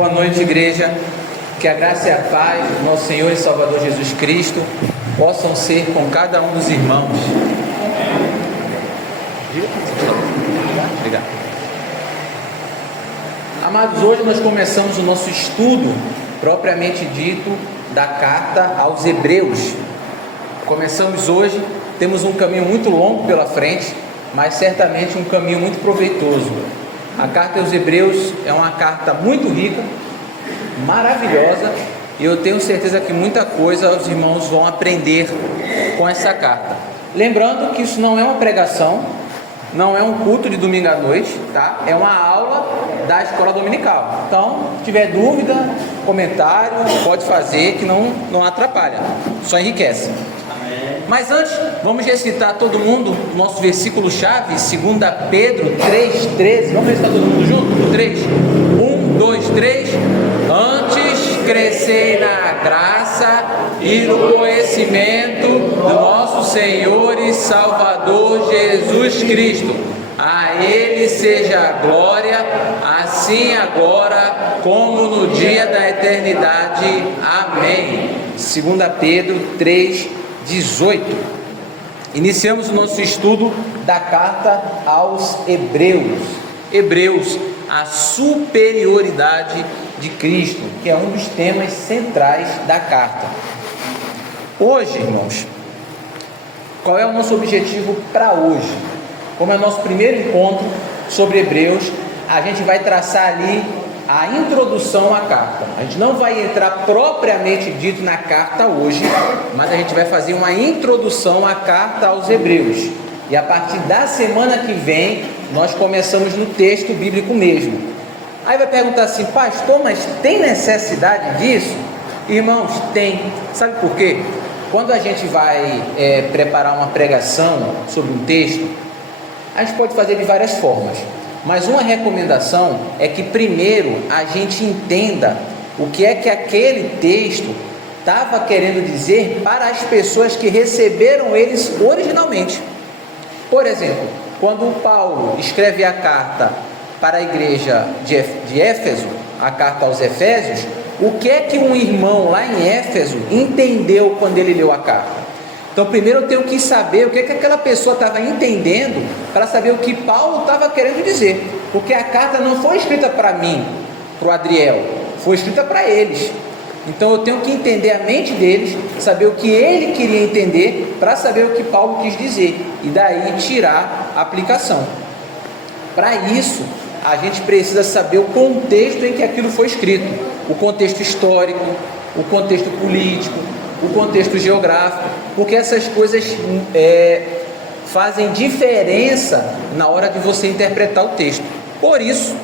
Boa noite, igreja. Que a graça e a paz do nosso Senhor e Salvador Jesus Cristo possam ser com cada um dos irmãos. Obrigado. Amados, hoje nós começamos o nosso estudo propriamente dito da carta aos Hebreus. Começamos hoje, temos um caminho muito longo pela frente, mas certamente um caminho muito proveitoso. A carta aos Hebreus é uma carta muito rica, maravilhosa, e eu tenho certeza que muita coisa os irmãos vão aprender com essa carta. Lembrando que isso não é uma pregação, não é um culto de domingo à noite, tá? É uma aula da escola dominical. Então, se tiver dúvida, comentário, pode fazer, que não atrapalha, só enriquece. Mas antes, vamos recitar todo mundo o nosso versículo-chave, 2 Pedro 3,13. Vamos recitar todo mundo junto? No 3. 1, 2, 3. Antes crescei na graça e no conhecimento do nosso Senhor e Salvador Jesus Cristo. A Ele seja a glória, assim agora como no dia da eternidade. Amém. 2 Pedro 3:18. Iniciamos o nosso estudo da carta aos Hebreus. Hebreus, a superioridade de Cristo, que é um dos temas centrais da carta. Hoje, irmãos, qual é o nosso objetivo para hoje? Como é o nosso primeiro encontro sobre Hebreus, a gente vai traçar ali a introdução à carta. A gente não vai entrar propriamente dito na carta hoje, mas a gente vai fazer uma introdução à carta aos Hebreus. E a partir da semana que vem, nós começamos no texto bíblico mesmo. Aí vai perguntar assim: pastor, mas tem necessidade disso? Irmãos, tem. Sabe por quê? Quando a gente vai preparar uma pregação sobre um texto, a gente pode fazer de várias formas. Mas uma recomendação é que primeiro a gente entenda o que é que aquele texto estava querendo dizer para as pessoas que receberam eles originalmente. Por exemplo, quando Paulo escreve a carta para a igreja de Éfeso, a carta aos Efésios, o que é que um irmão lá em Éfeso entendeu quando ele leu a carta? Então primeiro eu tenho que saber o que é que aquela pessoa estava entendendo, para saber o que Paulo estava querendo dizer, porque a carta não foi escrita para mim, para o Adriel, foi escrita para eles. Então eu tenho que entender a mente deles, saber o que ele queria entender, para saber o que Paulo quis dizer, e daí tirar a aplicação. Para isso, a gente precisa saber o contexto em que aquilo foi escrito, o contexto histórico, o contexto político, o contexto geográfico, porque essas coisas fazem diferença na hora de você interpretar o texto. Por isso,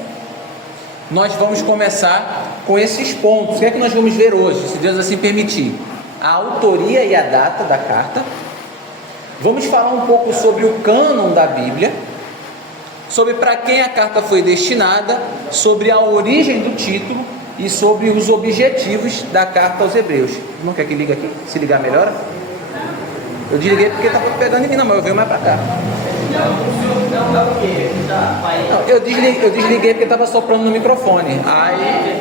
nós vamos começar com esses pontos. O que é que nós vamos ver hoje, se Deus assim permitir? A autoria e a data da carta. Vamos falar um pouco sobre o cânon da Bíblia, sobre para quem a carta foi destinada, sobre a origem do título e sobre os objetivos da carta aos Hebreus. Não quer que ligue aqui? Se ligar melhora? Eu desliguei porque estava pegando em mim, não, mas eu venho mais para cá. Não, eu desliguei porque estava soprando no microfone. Aí,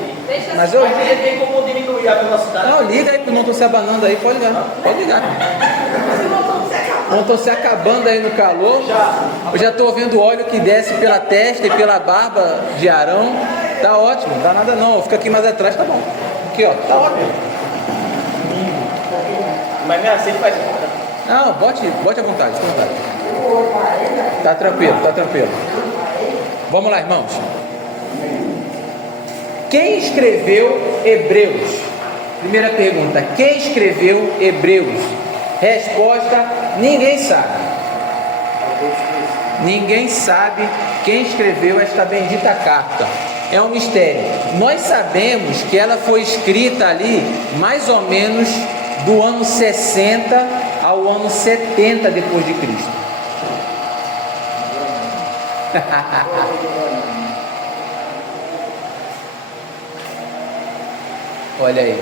mas eu tem como diminuir a velocidade? Não, liga aí, não estou se abanando aí, pode ligar. Pode ligar. Não estou se acabando aí no calor. Eu já estou vendo o óleo que desce pela testa e pela barba de Arão. Tá ótimo, não dá nada não. Fica aqui mais atrás, tá bom. Aqui, ó, tá ótimo. Mas mesmo assim faz. Não, bote à vontade, fica à vontade. Tá tranquilo, tá tranquilo. Vamos lá, irmãos. Quem escreveu Hebreus? Primeira pergunta: quem escreveu Hebreus? Resposta: ninguém sabe. Ninguém sabe quem escreveu esta bendita carta. É um mistério. Nós sabemos que ela foi escrita ali mais ou menos do ano 60 ao ano 70 depois de Cristo. Olha aí.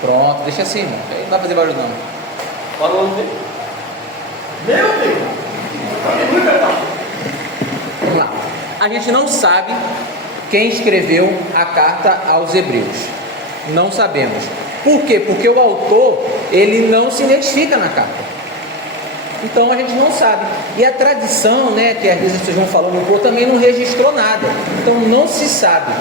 Pronto, deixa assim, irmão. Não vai fazer barulho não. Falou. Meu Deus! Vamos lá. A gente não sabe quem escreveu a carta aos Hebreus. Não sabemos. Por quê? Porque o autor, ele não se identifica na carta. Então a gente não sabe. E a tradição, que às vezes vocês vão falando um pouco, também não registrou nada. Então não se sabe.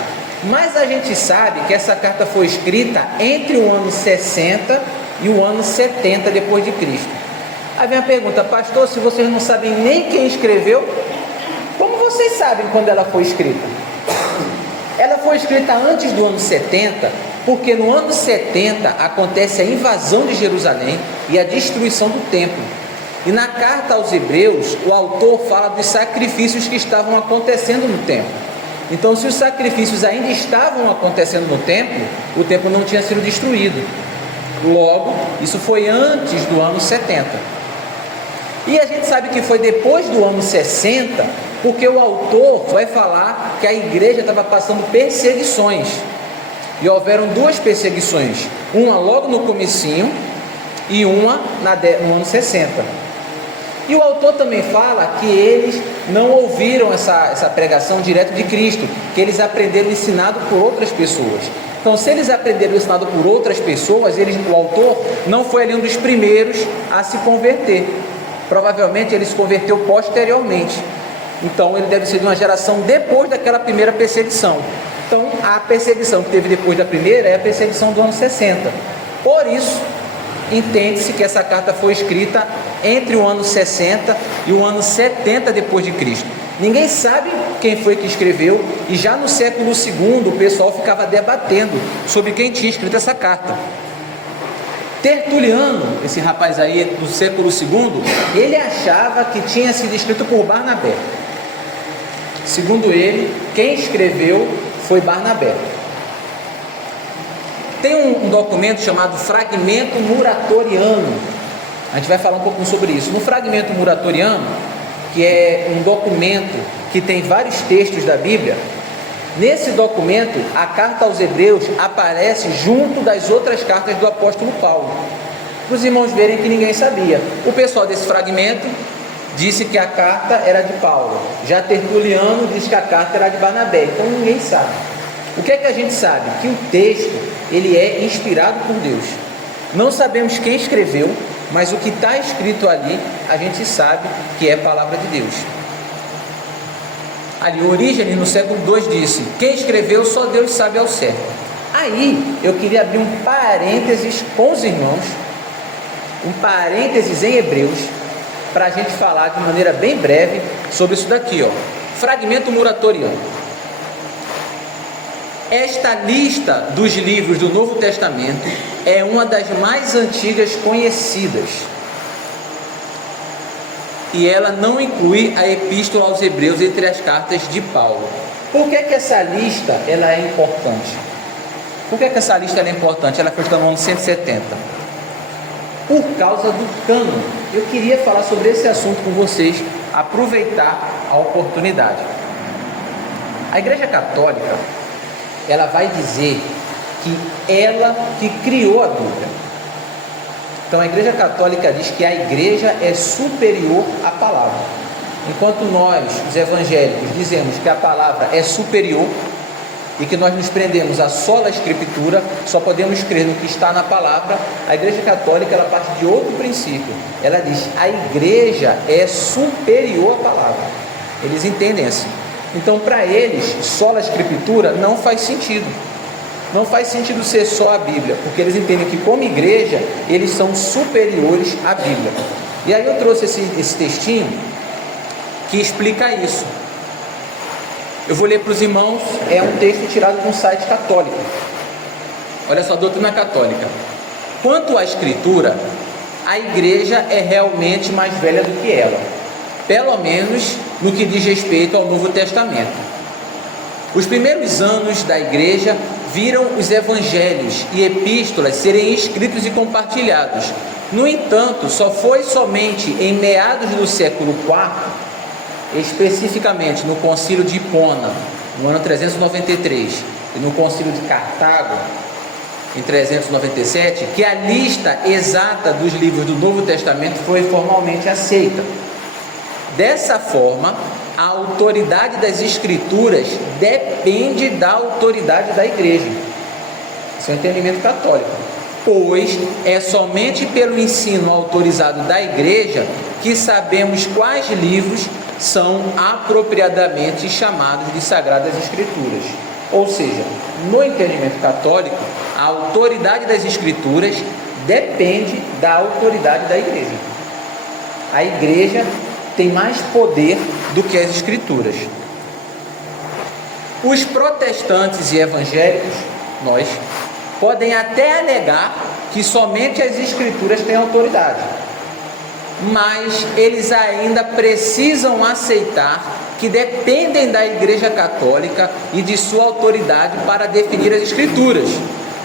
Mas a gente sabe que essa carta foi escrita entre o ano 60 e o ano 70 depois de Cristo. Aí vem a pergunta: pastor, se vocês não sabem nem quem escreveu, como vocês sabem quando ela foi escrita? Ela foi escrita antes do ano 70, porque no ano 70 acontece a invasão de Jerusalém e a destruição do templo. E na carta aos Hebreus, o autor fala dos sacrifícios que estavam acontecendo no templo. Então, se os sacrifícios ainda estavam acontecendo no templo, o templo não tinha sido destruído. Logo, isso foi antes do ano 70. E a gente sabe que foi depois do ano 60, porque o autor vai falar que a igreja estava passando perseguições. E houveram duas perseguições, uma logo no comecinho e uma no ano 60. E o autor também fala que eles não ouviram essa pregação direto de Cristo, que eles aprenderam ensinado por outras pessoas. Então, se eles aprenderam ensinado por outras pessoas, o autor não foi ali um dos primeiros a se converter. Provavelmente ele se converteu posteriormente. Então, ele deve ser de uma geração depois daquela primeira perseguição. Então, a perseguição que teve depois da primeira é a perseguição do ano 60. Por isso, entende-se que essa carta foi escrita entre o ano 60 e o ano 70 depois de Cristo. Ninguém sabe quem foi que escreveu, e já no século II o pessoal ficava debatendo sobre quem tinha escrito essa carta. Tertuliano, esse rapaz aí do século II, ele achava que tinha sido escrito por Barnabé. Segundo ele, quem escreveu foi Barnabé. Tem um documento chamado Fragmento Muratoriano. A gente vai falar um pouco sobre isso. No Fragmento Muratoriano, que é um documento que tem vários textos da Bíblia, nesse documento a carta aos Hebreus aparece junto das outras cartas do apóstolo Paulo, para os irmãos verem que ninguém sabia. O pessoal desse fragmento disse que a carta era de Paulo, já Tertuliano disse que a carta era de Barnabé, então ninguém sabe. O que é que a gente sabe? Que o texto, ele é inspirado por Deus. Não sabemos quem escreveu, mas o que está escrito ali, a gente sabe que é palavra de Deus. Ali, Orígenes, no século II, disse: quem escreveu, só Deus sabe ao certo. Aí, eu queria abrir um parênteses com os irmãos, um parênteses em Hebreus, para a gente falar de maneira bem breve sobre isso daqui, ó. Fragmento Muratoriano. Esta lista dos livros do Novo Testamento é uma das mais antigas conhecidas, e ela não inclui a Epístola aos Hebreus entre as cartas de Paulo. Por que essa lista ela é importante? Por que essa lista ela é importante? Ela foi escrita no ano 170. Por causa do cânon. Eu queria falar sobre esse assunto com vocês, aproveitar a oportunidade. A Igreja Católica, ela vai dizer que ela que criou a Bíblia. Então a Igreja Católica diz que a Igreja é superior à palavra. Enquanto nós, os evangélicos, dizemos que a palavra é superior e que nós nos prendemos a sola Escritura, só podemos crer no que está na palavra, a Igreja Católica ela parte de outro princípio. Ela diz: a Igreja é superior à palavra. Eles entendem assim. Então, para eles, sola Escritura não faz sentido. Não faz sentido ser só a Bíblia, porque eles entendem que, como igreja, eles são superiores à Bíblia. E aí eu trouxe esse textinho que explica isso. Eu vou ler para os irmãos, é um texto tirado de um site católico. Olha só, doutrina católica. Quanto à Escritura, a igreja é realmente mais velha do que ela, pelo menos no que diz respeito ao Novo Testamento. Os primeiros anos da igreja viram os evangelhos e epístolas serem escritos e compartilhados. No entanto, só foi somente em meados do século IV, especificamente no Concílio de Hipona, no ano 393, e no Concílio de Cartago, em 397, que a lista exata dos livros do Novo Testamento foi formalmente aceita. Dessa forma, a autoridade das Escrituras depende da autoridade da igreja. Esse é o entendimento católico. Pois é somente pelo ensino autorizado da igreja que sabemos quais livros são apropriadamente chamados de Sagradas Escrituras. Ou seja, no entendimento católico, a autoridade das Escrituras depende da autoridade da igreja. A igreja tem mais poder do que as Escrituras. Os protestantes e evangélicos, nós, podem até alegar que somente as Escrituras têm autoridade, mas eles ainda precisam aceitar que dependem da Igreja Católica e de sua autoridade para definir as Escrituras,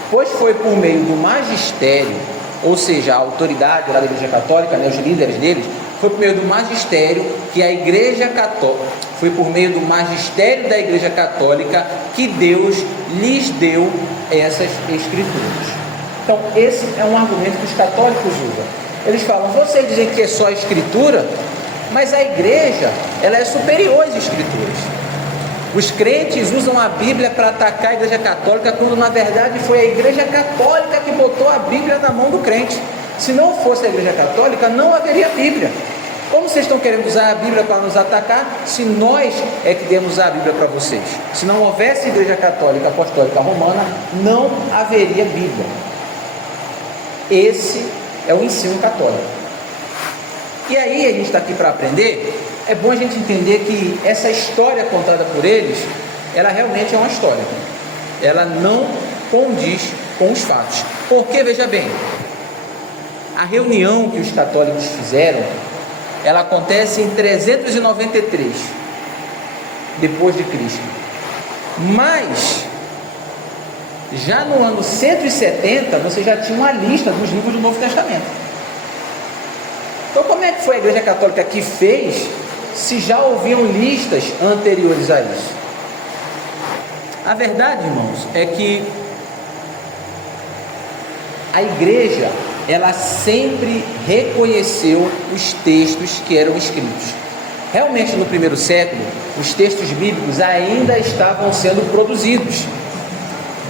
pois foi por meio do magistério, ou seja, a autoridade da Igreja Católica, os líderes deles, foi por meio do magistério que a Igreja Católica, foi por meio do magistério da Igreja Católica que Deus lhes deu essas Escrituras. Então, esse é um argumento que os católicos usam. Eles falam, vocês dizem que é só a Escritura, mas a igreja, ela é superior às Escrituras. Os crentes usam a Bíblia para atacar a Igreja Católica, quando na verdade foi a Igreja Católica que botou a Bíblia na mão do crente. Se não fosse a Igreja Católica, não haveria Bíblia. Como vocês estão querendo usar a Bíblia para nos atacar, se nós é que demos a Bíblia para vocês? Se não houvesse Igreja Católica Apostólica Romana, não haveria Bíblia. Esse é o ensino católico. E aí a gente está aqui para aprender. É bom a gente entender que essa história contada por eles, ela realmente é uma história. Ela não condiz com os fatos. Porque, veja bem, a reunião que os católicos fizeram, ela acontece em 393 depois de Cristo. Mas já no ano 170 você já tinha uma lista dos livros do Novo Testamento. Então como é que foi a Igreja Católica que fez, se já haviam listas anteriores a isso? A verdade, irmãos, é que a igreja, ela sempre reconheceu os textos que eram escritos. Realmente, no primeiro século, os textos bíblicos ainda estavam sendo produzidos.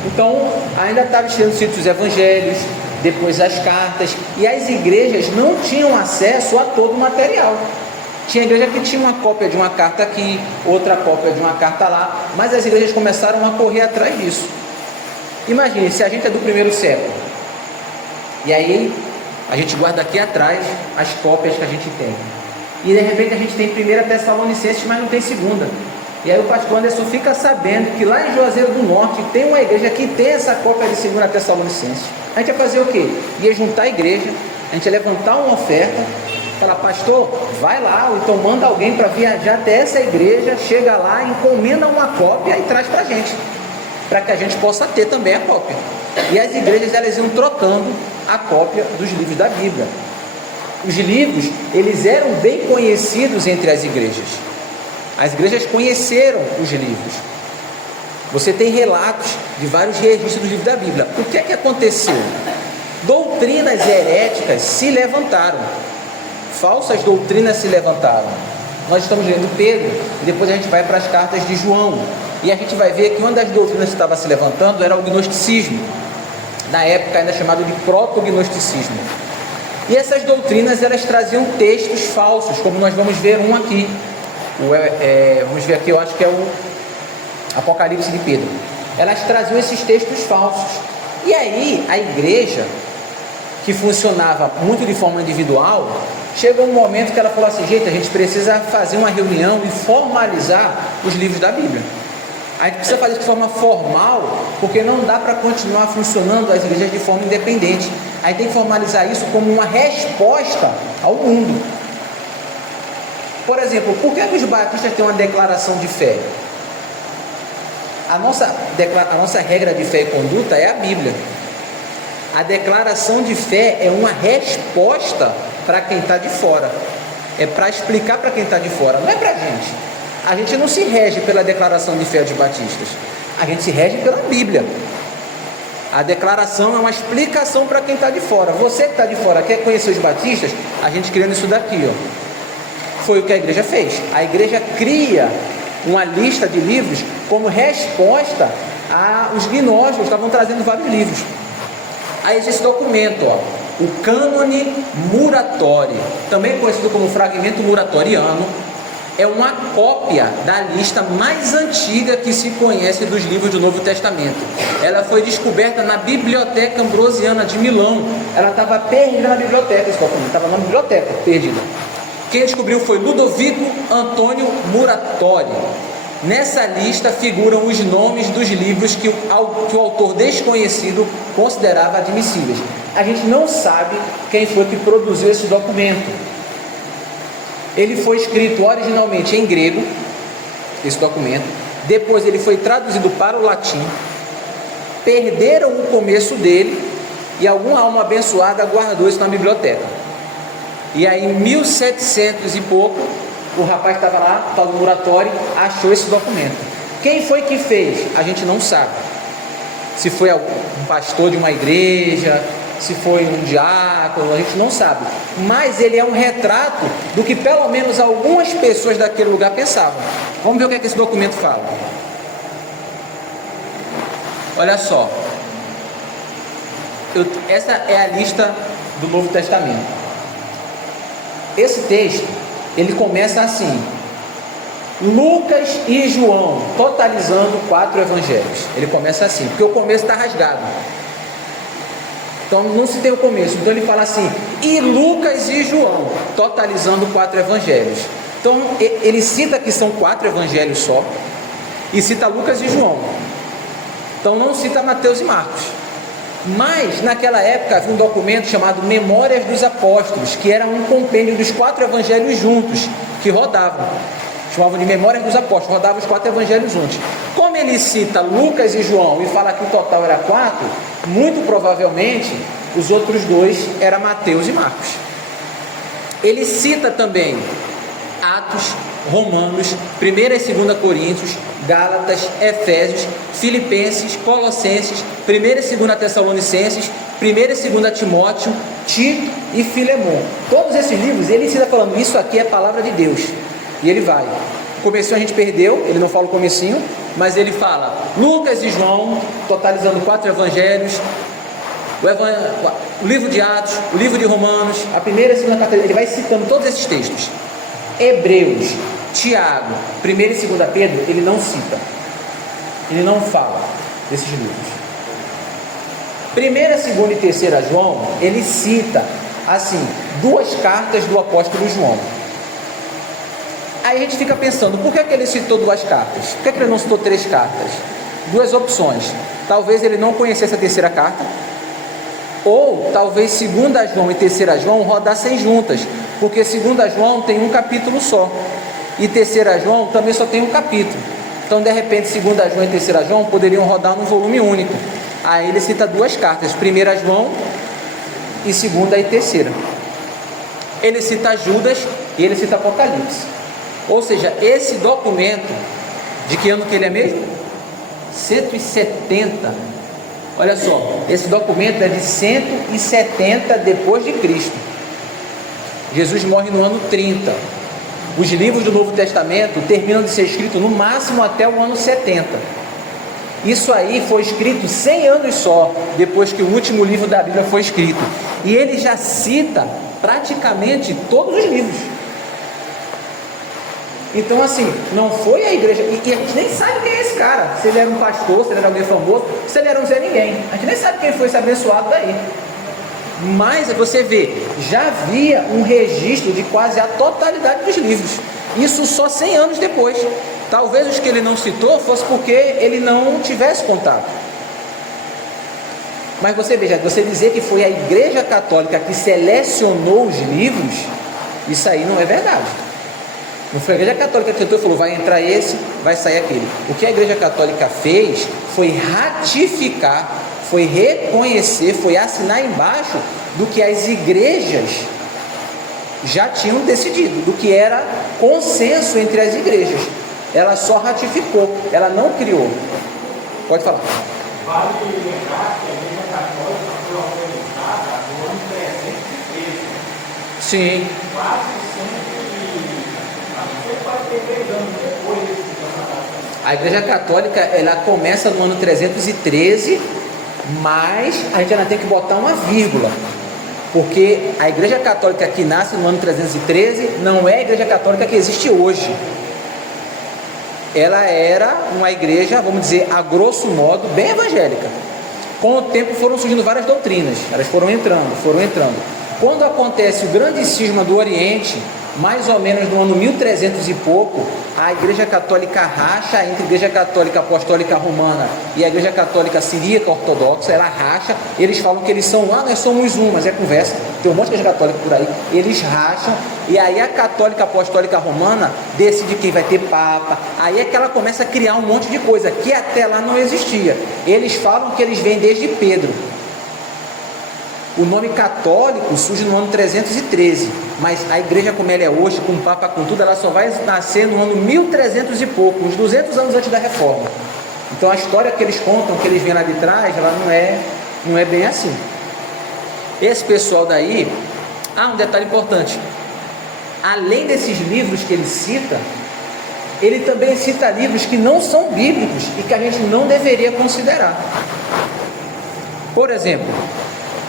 Então, ainda estavam sendo escritos os evangelhos, depois as cartas, e as igrejas não tinham acesso a todo o material. Tinha igreja que tinha uma cópia de uma carta aqui, outra cópia de uma carta lá, mas as igrejas começaram a correr atrás disso. Imagine, se a gente é do primeiro século, e aí a gente guarda aqui atrás as cópias que a gente tem, e de repente a gente tem 1 Tessalonicenses, mas não tem 2. E aí o pastor Anderson fica sabendo que lá em Juazeiro do Norte tem uma igreja que tem essa cópia de 2 Tessalonicenses. A gente ia fazer o quê? Ia juntar a igreja, a gente ia levantar uma oferta, falar, pastor, vai lá, ou então manda alguém para viajar até essa igreja, chega lá, encomenda uma cópia e traz para a gente, para que a gente possa ter também a cópia. E as igrejas, elas iam trocando a cópia dos livros da Bíblia. Os livros, eles eram bem conhecidos entre as igrejas. As igrejas conheceram os livros. Você tem relatos de vários registros dos livros da Bíblia. O que é que aconteceu? Doutrinas heréticas se levantaram. Falsas doutrinas se levantaram. Nós estamos lendo Pedro e depois a gente vai para as cartas de João. E a gente vai ver que uma das doutrinas que estava se levantando era o gnosticismo. Na época ainda chamado de proto-gnosticismo. E essas doutrinas, elas traziam textos falsos, como nós vamos ver um aqui. Vamos ver aqui, eu acho que é o Apocalipse de Pedro. Elas traziam esses textos falsos. E aí a igreja, que funcionava muito de forma individual, chegou um momento que ela falou assim, gente, a gente precisa fazer uma reunião e formalizar os livros da Bíblia. A gente precisa fazer de forma formal, porque não dá para continuar funcionando as igrejas de forma independente. Aí tem que formalizar isso como uma resposta ao mundo. Por exemplo, por que os batistas têm uma declaração de fé? A nossa regra de fé e conduta é a Bíblia. A declaração de fé é uma resposta para quem está de fora. É para explicar para quem está de fora, não é para a gente. A gente não se rege pela declaração de fé dos batistas. A gente se rege pela Bíblia. A declaração é uma explicação para quem está de fora. Você que está de fora quer conhecer os batistas? A gente criando isso daqui, ó. Foi o que a igreja fez. A igreja cria uma lista de livros como resposta aos gnósticos, estavam trazendo vários livros. Aí esse documento, ó, o Cânone Muratori, também conhecido como Fragmento Muratoriano, é uma cópia da lista mais antiga que se conhece dos livros do Novo Testamento. Ela foi descoberta na Biblioteca Ambrosiana de Milão. Ela estava perdida na biblioteca, esse documento estava na biblioteca, perdida. Quem descobriu foi Ludovico Antônio Muratori. Nessa lista figuram os nomes dos livros que o autor desconhecido considerava admissíveis. A gente não sabe quem foi que produziu esse documento. Ele foi escrito originalmente em grego, esse documento. Depois ele foi traduzido para o latim. Perderam o começo dele e alguma alma abençoada guardou isso na biblioteca. E aí em 1700 e pouco, o rapaz estava lá, o tal do Muratori, achou esse documento. Quem foi que fez? A gente não sabe. Se foi um pastor de uma igreja, se foi um diácono, a gente não sabe. Mas ele é um retrato do que pelo menos algumas pessoas daquele lugar pensavam. Vamos ver o que é que esse documento fala. Olha só. Essa é a lista do Novo Testamento. Esse texto, ele começa assim: Lucas e João, totalizando 4 evangelhos. Ele começa assim, porque o começo está rasgado. Então não se tem o começo. Então ele fala assim: e Lucas e João, totalizando 4 evangelhos. Então ele cita que são 4 evangelhos só, e cita Lucas e João. Então não cita Mateus e Marcos. Mas naquela época havia um documento chamado Memórias dos Apóstolos, que era um compêndio dos 4 evangelhos juntos, que rodavam. Chamavam de Memórias dos Apóstolos, rodavam os 4 evangelhos juntos. Como ele cita Lucas e João e fala que o total era 4, muito provavelmente os outros 2 eram Mateus e Marcos. Ele cita também Atos, Romanos, 1ª e 2ª Coríntios, Gálatas, Efésios, Filipenses, Colossenses, 1ª e 2ª Tessalonicenses, 1ª e 2ª Timóteo, Tito e Filemon. Todos esses livros ele cita falando: isso aqui é a palavra de Deus. E ele vai. O comecinho a gente perdeu, ele não fala o comecinho, mas ele fala Lucas e João, totalizando 4 evangelhos, o livro de Atos, o livro de Romanos, a 1ª e 2ª carta. Ele vai citando todos esses textos. Hebreus, Tiago, 1ª e 2ª Pedro, ele não cita, ele não fala desses livros. 1ª, 2ª e 3ª João, ele cita assim 2 cartas do apóstolo João. Aí a gente fica pensando, por que ele citou 2 cartas? Por que ele não citou 3 cartas? 2 opções: talvez ele não conhecesse a 3ª carta, ou talvez 2ª João e 3ª João rodassem juntas, porque 2ª João tem um capítulo só, e 3ª João também só tem um capítulo. Então de repente 2ª João e 3ª João poderiam rodar num volume único. Aí ele cita 2 cartas, 1ª João e 2ª e 3ª. Ele cita Judas e ele cita Apocalipse. Ou seja, esse documento, de que ano que ele é mesmo? 170. Olha só, esse documento é de 170 depois de Cristo. Jesus morre no ano 30. Os livros do Novo Testamento terminam de ser escritos no máximo até o ano 70. Isso aí foi escrito 100 anos só depois que o último livro da Bíblia foi escrito. E ele já cita praticamente todos os livros. Então assim, não foi a igreja, e a gente nem sabe quem é esse cara, se ele era um pastor, se ele era alguém famoso, se ele era um Zé Ninguém, a gente nem sabe quem foi esse abençoado daí. Mas você vê, já havia um registro de quase a totalidade dos livros, isso só 100 anos depois. Talvez os que ele não citou fosse porque ele não tivesse contato. Mas você veja, você dizer que foi a igreja católica que selecionou os livros, isso aí não é verdade. Não foi a igreja católica que tentou e falou: vai entrar esse, vai sair aquele. O que a igreja católica fez foi ratificar, foi reconhecer, foi assinar embaixo do que as igrejas já tinham decidido, do que era consenso entre as igrejas. Ela só ratificou, ela não criou. Pode falar. Vale lembrar que a igreja católica foi organizada no ano 313. Sim. Quase foi esse data? A Igreja Católica, ela começa no ano 313, mas a gente ainda tem que botar uma vírgula, porque a Igreja Católica que nasce no ano 313 não é a Igreja Católica que existe hoje. Ela era uma igreja, vamos dizer, a grosso modo, bem evangélica. Com o tempo foram surgindo várias doutrinas, elas foram entrando. Quando acontece o grande cisma do Oriente, mais ou menos no ano 1300 e pouco, a Igreja Católica racha entre a Igreja Católica Apostólica Romana e a Igreja Católica Siríaca Ortodoxa. Ela racha, eles falam que eles são nós somos um, mas é conversa, tem um monte de Igreja Católica por aí, eles racham, e aí a Católica Apostólica Romana decide quem vai ter Papa, aí é que ela começa a criar um monte de coisa, que até lá não existia. Eles falam que eles vêm desde Pedro. O nome católico surge no ano 313, mas a igreja como ela é hoje, com o Papa, com tudo, ela só vai nascer no ano 1300 e pouco, uns 200 anos antes da Reforma. Então a história que eles contam, que eles vêm lá de trás, ela não é bem assim. Esse pessoal daí, um detalhe importante, além desses livros que ele cita, ele também cita livros que não são bíblicos e que a gente não deveria considerar. Por exemplo,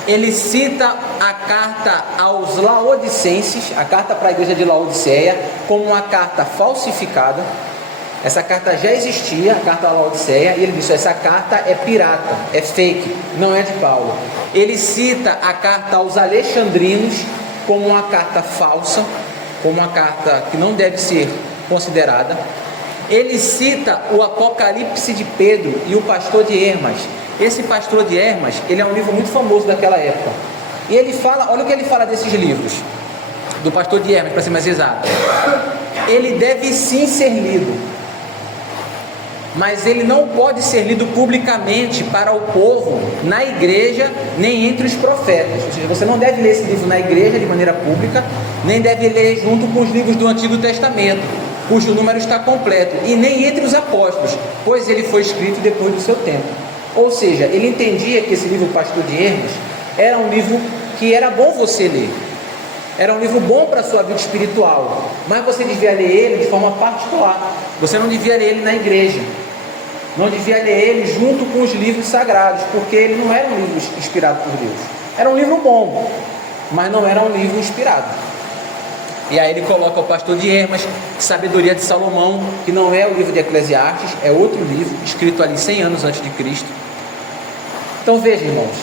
ele cita a carta aos Laodicenses, a carta para a igreja de Laodiceia, como uma carta falsificada. Essa carta já existia, a carta a Laodiceia, e ele disse: essa carta é pirata, é fake, não é de Paulo. Ele cita a carta aos Alexandrinos como uma carta falsa, como uma carta que não deve ser considerada. Ele cita o Apocalipse de Pedro e o Pastor de Hermas. Esse Pastor de Hermas, ele é um livro muito famoso daquela época. E ele fala, olha o que ele fala desses livros, do Pastor de Hermas, para ser mais exato. Ele deve sim ser lido, mas ele não pode ser lido publicamente para o povo, na igreja, nem entre os profetas. Ou seja, você não deve ler esse livro na igreja de maneira pública, nem deve ler junto com os livros do Antigo Testamento, cujo número está completo, e nem entre os apóstolos, pois ele foi escrito depois do seu tempo. Ou seja, ele entendia que esse livro Pastor de Hermas era um livro que era bom você ler, era um livro bom para a sua vida espiritual, mas você devia ler ele de forma particular, você não devia ler ele na igreja, não devia ler ele junto com os livros sagrados, porque ele não era um livro inspirado por Deus, era um livro bom, mas não era um livro inspirado. E aí ele coloca o Pastor de Hermas, Sabedoria de Salomão, que não é o livro de Eclesiastes, é outro livro, escrito ali 100 anos antes de Cristo. Então veja, irmãos,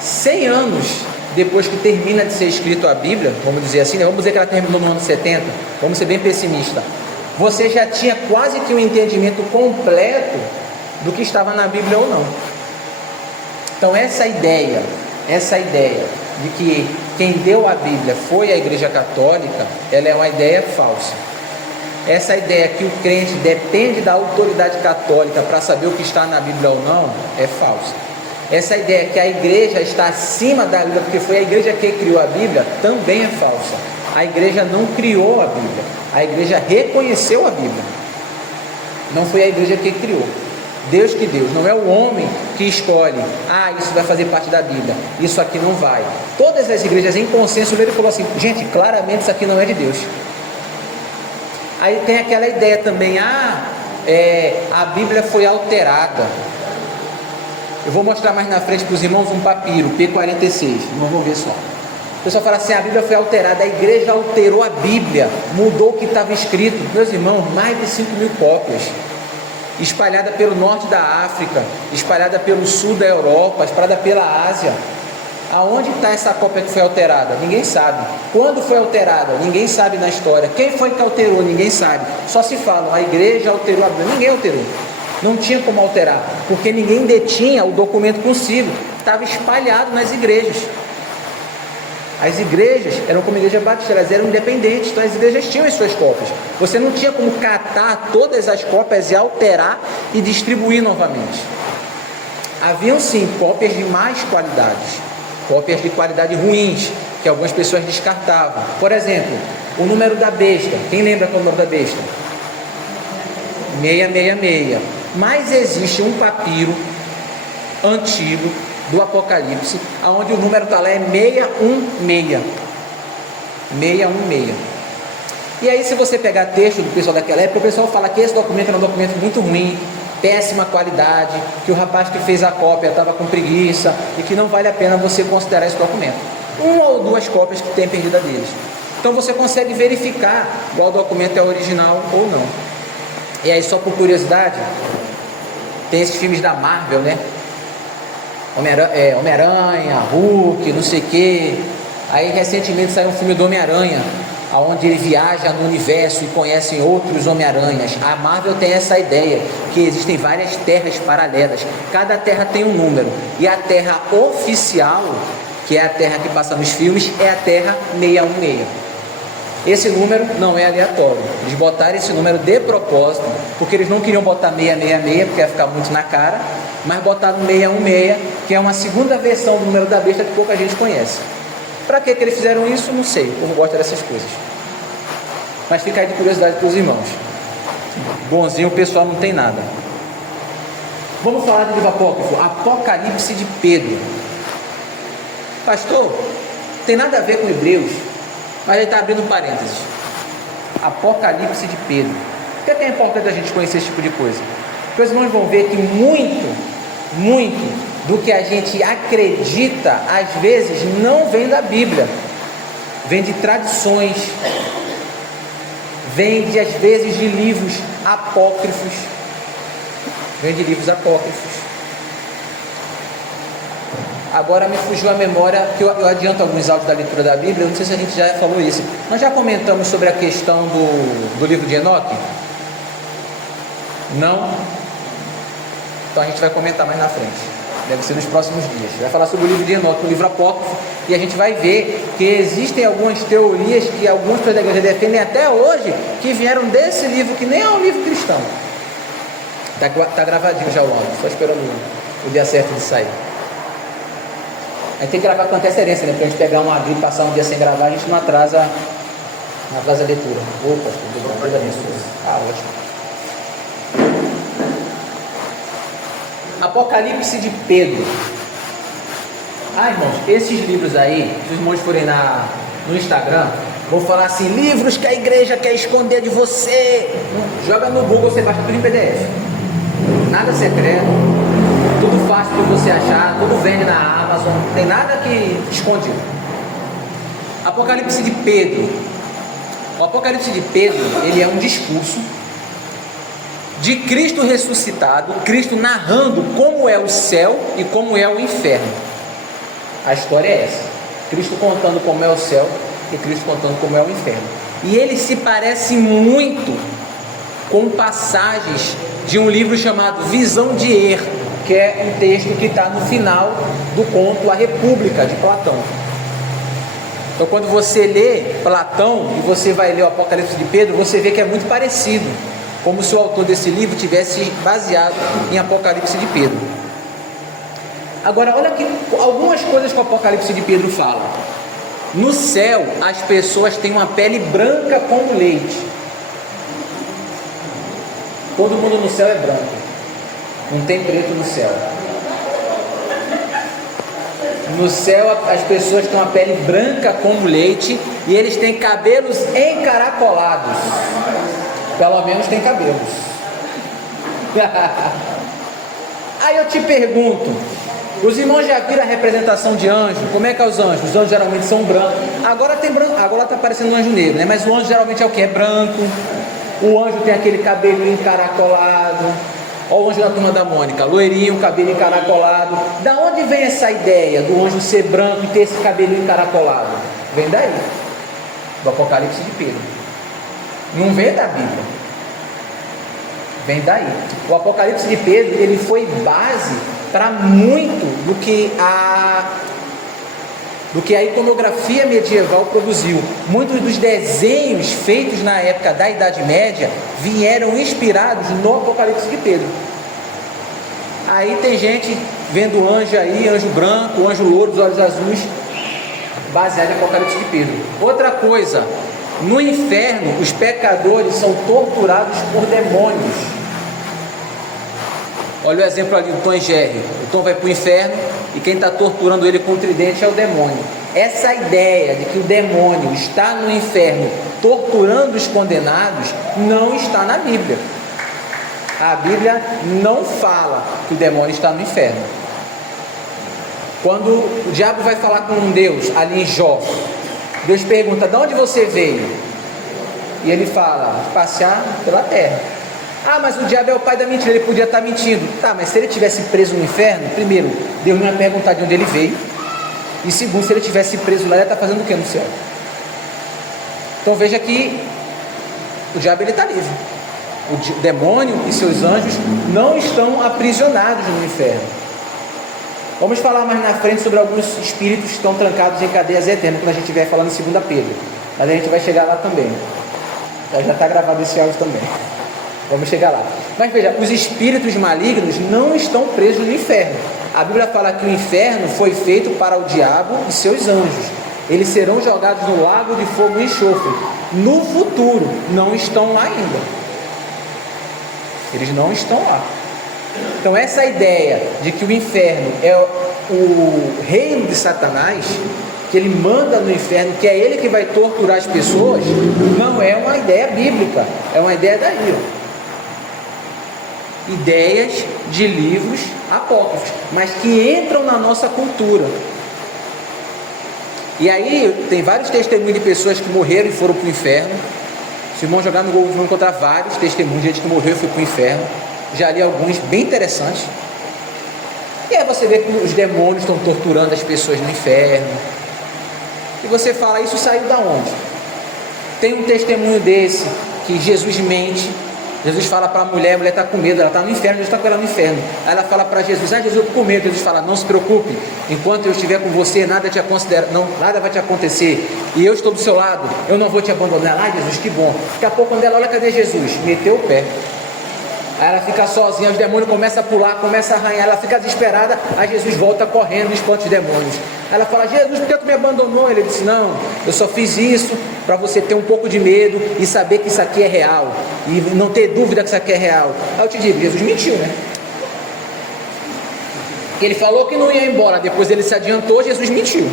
100 anos depois que termina de ser escrito a Bíblia, vamos dizer assim, vamos dizer que ela terminou no ano 70, vamos ser bem pessimista, você já tinha quase que um entendimento completo do que estava na Bíblia ou não. Então essa ideia de que quem deu a Bíblia foi a Igreja Católica, ela é uma ideia falsa. Essa ideia que o crente depende da autoridade católica para saber o que está na Bíblia ou não, é falsa. Essa ideia que a igreja está acima da Bíblia, porque foi a igreja que criou a Bíblia, também é falsa. A igreja não criou a Bíblia, a igreja reconheceu a Bíblia. Não foi a igreja que criou. Deus que Deus, não é o homem que escolhe, isso vai fazer parte da Bíblia, isso aqui não vai. Todas as igrejas em consenso ele falou assim: gente, claramente isso aqui não é de Deus. Aí tem aquela ideia também, a Bíblia foi alterada. Eu vou mostrar mais na frente para os irmãos um papiro, P46, irmãos vão ver só. O pessoal fala assim: a Bíblia foi alterada, a igreja alterou a Bíblia, mudou o que estava escrito. Meus irmãos, mais de 5.000 cópias, espalhada pelo norte da África, espalhada pelo sul da Europa, espalhada pela Ásia. Aonde está essa cópia que foi alterada? Ninguém sabe. Quando foi alterada? Ninguém sabe na história. Quem foi que alterou? Ninguém sabe. Só se falam, a igreja alterou a Bíblia. Ninguém alterou. Não tinha como alterar, porque ninguém detinha o documento consigo. Estava espalhado nas igrejas. As igrejas eram como a igreja batista, elas eram independentes, então as igrejas tinham as suas cópias. Você não tinha como catar todas as cópias e alterar e distribuir novamente. Haviam sim cópias de más qualidades, cópias de qualidade ruins, que algumas pessoas descartavam. Por exemplo, o número da besta. Quem lembra qual é o número da besta? 666. Mas existe um papiro antigo do Apocalipse, onde o número está lá é 616. 616. E aí, se você pegar texto do pessoal daquela época, o pessoal fala que esse documento era um documento muito ruim, péssima qualidade, que o rapaz que fez a cópia estava com preguiça e que não vale a pena você considerar esse documento. Uma ou duas cópias que tem perdida deles. Então você consegue verificar qual documento é original ou não. E aí, só por curiosidade, tem esses filmes da Marvel, né? Homem-Aranha, Hulk, não sei o quê. Aí recentemente saiu um filme do Homem-Aranha, onde ele viaja no universo e conhece outros Homem-Aranhas. A Marvel tem essa ideia, que existem várias terras paralelas. Cada terra tem um número. E a terra oficial, que é a terra que passa nos filmes, é a Terra 616. Esse número não é aleatório. Eles botaram esse número de propósito, porque eles não queriam botar 666, porque ia ficar muito na cara, mas botaram 616, que é uma segunda versão do número da besta que pouca gente conhece. Para que eles fizeram isso? Não sei, o povo gosta dessas coisas. Mas fica aí de curiosidade para os irmãos. Bonzinho, o pessoal não tem nada. Vamos falar de livro apócrifo, Apocalipse de Pedro. Pastor, tem nada a ver com Hebreus, mas ele está abrindo parênteses. Apocalipse de Pedro. Por que é importante a gente conhecer esse tipo de coisa? Porque os irmãos vão ver que muito do que a gente acredita, às vezes, não vem da Bíblia. Vem de tradições, vem de, às vezes, de livros apócrifos. Vem de livros apócrifos. Agora me fugiu a memória, que eu adianto alguns áudios da leitura da Bíblia, eu não sei se a gente já falou isso. Nós já comentamos sobre a questão do livro de Enoque? Não? Então a gente vai comentar mais na frente. Deve ser nos próximos dias. Vai falar sobre o livro de Enoque, um livro apócrifo, e a gente vai ver que existem algumas teorias que alguns da igreja defendem até hoje, que vieram desse livro, que nem é um livro cristão. Está gravadinho já o áudio, só esperando o dia certo de sair. A gente tem que gravar com antecedência, né? Porque a gente pegar uma gripe e passar um dia sem gravar, a gente não atrasa a leitura. Opa, Deus abençoe. Ah, ótimo. Apocalipse de Pedro. Irmãos, esses livros aí, se os irmãos forem no Instagram, vão falar assim: livros que a igreja quer esconder de você. Joga no Google, você baixa tudo em PDF. Nada secreto, tudo fácil de você achar, tudo vende na Amazon, não tem nada que escondido. Apocalipse de Pedro. O Apocalipse de Pedro, ele é um discurso de Cristo ressuscitado, Cristo narrando como é o céu e como é o inferno. A história é essa: Cristo contando como é o céu e Cristo contando como é o inferno. E ele se parece muito com passagens de um livro chamado Visão de Er, que é um texto que está no final do conto A República, de Platão. Então, quando você lê Platão e você vai ler o Apocalipse de Pedro, você vê que é muito parecido, como se o autor desse livro tivesse baseado em Apocalipse de Pedro. Agora, olha aqui algumas coisas que o Apocalipse de Pedro fala. No céu, as pessoas têm uma pele branca como leite. Todo mundo no céu é branco, não tem preto no céu. No céu, as pessoas têm uma pele branca como leite e eles têm cabelos encaracolados. Pelo menos tem cabelos. Aí eu te pergunto: os irmãos já viram a representação de anjo? Como é que é os anjos? Os anjos geralmente são brancos. Agora tem branco, agora está parecendo um anjo negro, né? Mas o anjo geralmente é o que? É branco. O anjo tem aquele cabelo encaracolado. Olha o anjo da Turma da Mônica, loirinho, cabelo encaracolado. Da onde vem essa ideia do anjo ser branco e ter esse cabelo encaracolado? Vem daí, do Apocalipse de Pedro. Não vem da Bíblia, vem daí. O Apocalipse de Pedro, ele foi base para muito do que a iconografia medieval produziu. Muitos dos desenhos feitos na época da Idade Média vieram inspirados no Apocalipse de Pedro. Aí tem gente vendo anjo aí, anjo branco, anjo louro, dos olhos azuis, baseado em Apocalipse de Pedro. Outra coisa: no inferno, os pecadores são torturados por demônios. Olha o exemplo ali do Tom e Jerry. O Tom vai para o inferno e quem está torturando ele com o tridente é o demônio. essa ideia de que o demônio está no inferno torturando os condenados não está na Bíblia. A Bíblia não fala que o demônio está no inferno. Quando o diabo vai falar com um Deus ali em Jó, Deus pergunta: de onde você veio? E ele fala: passear pela terra. Ah, mas o diabo é o pai da mentira, ele podia estar mentindo. Tá, mas se ele tivesse preso no inferno, primeiro, Deus não ia perguntar de onde ele veio. E segundo, se ele tivesse preso lá, ele ia estar fazendo o que no céu? Então veja que o diabo está livre. O demônio e seus anjos não estão aprisionados no inferno. Vamos falar mais na frente sobre alguns espíritos que estão trancados em cadeias eternas, quando a gente estiver falando em 2 Pedro. Mas a gente vai chegar lá também. Já está gravado esse áudio também. Vamos chegar lá. Mas veja, os espíritos malignos não estão presos no inferno. A Bíblia fala que o inferno foi feito para o diabo e seus anjos. Eles serão jogados no lago de fogo e enxofre. No futuro, não estão lá ainda. Eles não estão lá. Então essa ideia de que o inferno é o reino de Satanás, que ele manda no inferno, que é ele que vai torturar as pessoas, não é uma ideia bíblica, é uma ideia daí, ideias de livros apócrifos, mas que entram na nossa cultura. E aí tem vários testemunhos de pessoas que morreram e foram para o inferno. Se o irmão jogar no Google, vão encontrar vários testemunhos de gente que morreu e foi para o inferno. Já li alguns bem interessantes. E aí você vê que os demônios estão torturando as pessoas no inferno. E você fala: isso saiu da onde? Tem um testemunho desse que Jesus mente. Jesus fala para a mulher está com medo, ela está no inferno, Jesus está com ela no inferno. Aí ela fala para Jesus: Jesus, eu estou com medo. Jesus fala: não se preocupe, enquanto eu estiver com você, nada vai te acontecer, e eu estou do seu lado, eu não vou te abandonar. Ah, Jesus, que bom. Daqui a pouco, quando ela olha, cadê Jesus? Meteu o pé. Aí ela fica sozinha, os demônios começam a pular, começam a arranhar, ela fica desesperada. Aí Jesus volta correndo e espanta os demônios. Aí ela fala: Jesus, por que tu me abandonou? Ele disse: não, eu só fiz isso para você ter um pouco de medo e saber que isso aqui é real, e não ter dúvida que isso aqui é real. Aí eu te digo, Jesus mentiu, né? Ele falou que não ia embora, depois ele se adiantou, Jesus mentiu.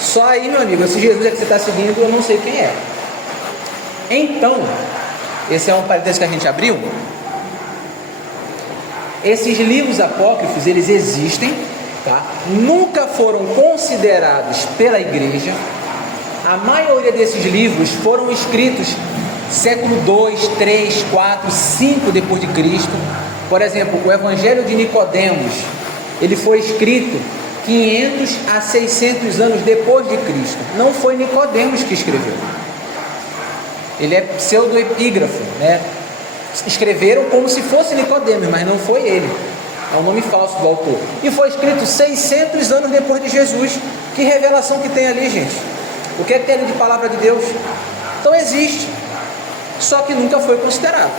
Só aí, meu amigo, esse Jesus é que você está seguindo, eu não sei quem é. Então, esse é um parênteses que a gente abriu. Esses livros apócrifos, eles existem, tá? Nunca foram considerados pela igreja. A maioria desses livros foram escritos século 2, 3, 4, 5 depois de Cristo. Por exemplo, o Evangelho de Nicodemos, ele foi escrito 500 a 600 anos depois de Cristo. Não foi Nicodemos que escreveu. Ele é pseudoepígrafo, né? Escreveram como se fosse Nicodemos, mas não foi ele. É um nome falso do autor. E foi escrito 600 anos depois de Jesus. Que revelação que tem ali, gente? O que é que tem ali de palavra de Deus? Então existe, só que nunca foi considerado.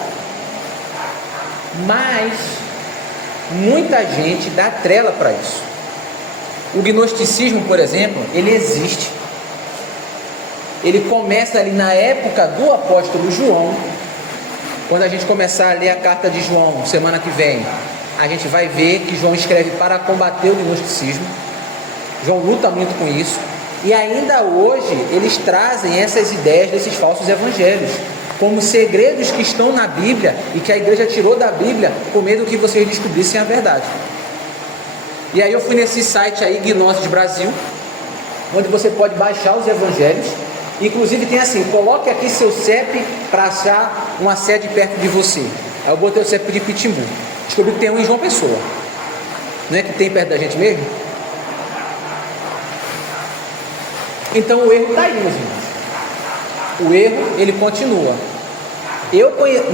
Mas muita gente dá trela para isso. O gnosticismo, por exemplo, ele existe. Ele começa ali na época do apóstolo João. Quando a gente começar a ler a carta de João, semana que vem, a gente vai ver que João escreve para combater o gnosticismo. João luta muito com isso. E ainda hoje, eles trazem essas ideias desses falsos evangelhos, como segredos que estão na Bíblia e que a igreja tirou da Bíblia, com medo que vocês descobrissem a verdade. E aí eu fui nesse site aí, Gnosis Brasil, onde você pode baixar os evangelhos. Inclusive tem assim: coloque aqui seu CEP para achar uma sede perto de você. Aí eu botei o CEP de Pitimbu. Descobri que tem um em João Pessoa. Não é que tem perto da gente mesmo? Então o erro está aí, meus irmãos. O erro, ele continua. Eu conheço,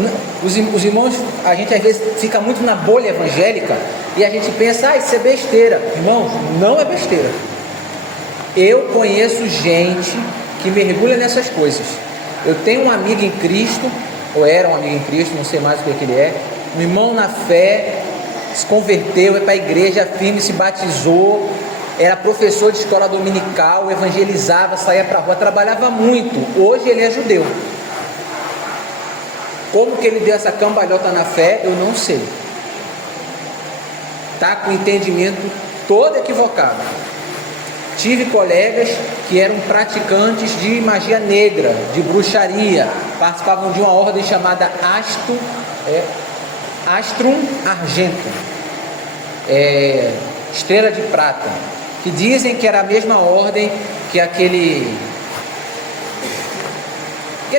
os irmãos, a gente às vezes fica muito na bolha evangélica e a gente pensa: isso é besteira. Irmãos, não é besteira. Eu conheço gente que mergulha nessas coisas. Eu tenho um amigo em Cristo, ou era um amigo em Cristo, não sei mais o que ele é, um irmão na fé, se converteu, foi para a igreja firme, se batizou, era professor de escola dominical, evangelizava, saía para a rua, trabalhava muito. Hoje ele é judeu. Como que ele deu essa cambalhota na fé, eu não sei. Está com o entendimento todo equivocado. Tive colegas que eram praticantes de magia negra, de bruxaria, participavam de uma ordem chamada Astrum Argentum, Estrela de Prata, que dizem que era a mesma ordem que aquele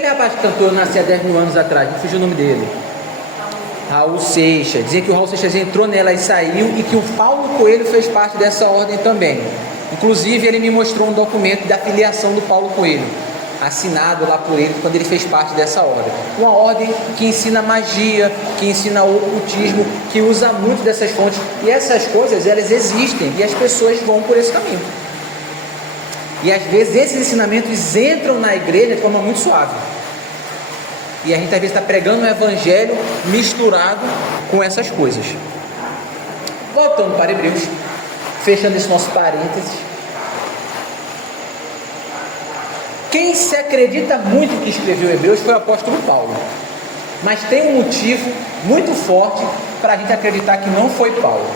rapaz que cantou Nasci há 10 mil anos atrás, não fugiu o nome dele, Raul Seixas. Dizem que o Raul Seixas entrou nela e saiu, e que o Paulo Coelho fez parte dessa ordem também. Inclusive ele me mostrou um documento da filiação do Paulo Coelho, assinado lá por ele quando ele fez parte dessa ordem. Uma ordem que ensina magia, que ensina ocultismo, que usa muito dessas fontes, e essas coisas elas existem e as pessoas vão por esse caminho. E às vezes esses ensinamentos entram na igreja de forma muito suave, e a gente às vezes está pregando o evangelho misturado com essas coisas. Voltando para Hebreus, fechando esse nosso parênteses, quem se acredita muito que escreveu Hebreus foi o apóstolo Paulo, mas tem um motivo muito forte para a gente acreditar que não foi Paulo.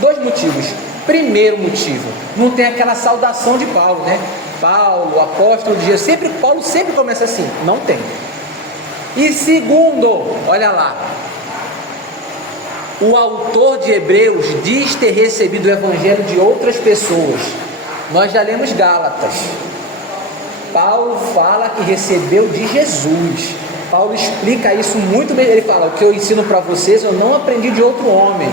2 motivos. Primeiro motivo, não tem aquela saudação de Paulo, né? Paulo, apóstolo de Jesus, Paulo sempre começa assim, não tem. E segundo, olha lá, o autor de Hebreus diz ter recebido o evangelho de outras pessoas. Nós já lemos Gálatas. Paulo fala que recebeu de Jesus. Paulo explica isso muito bem. Ele fala: o que eu ensino para vocês eu não aprendi de outro homem.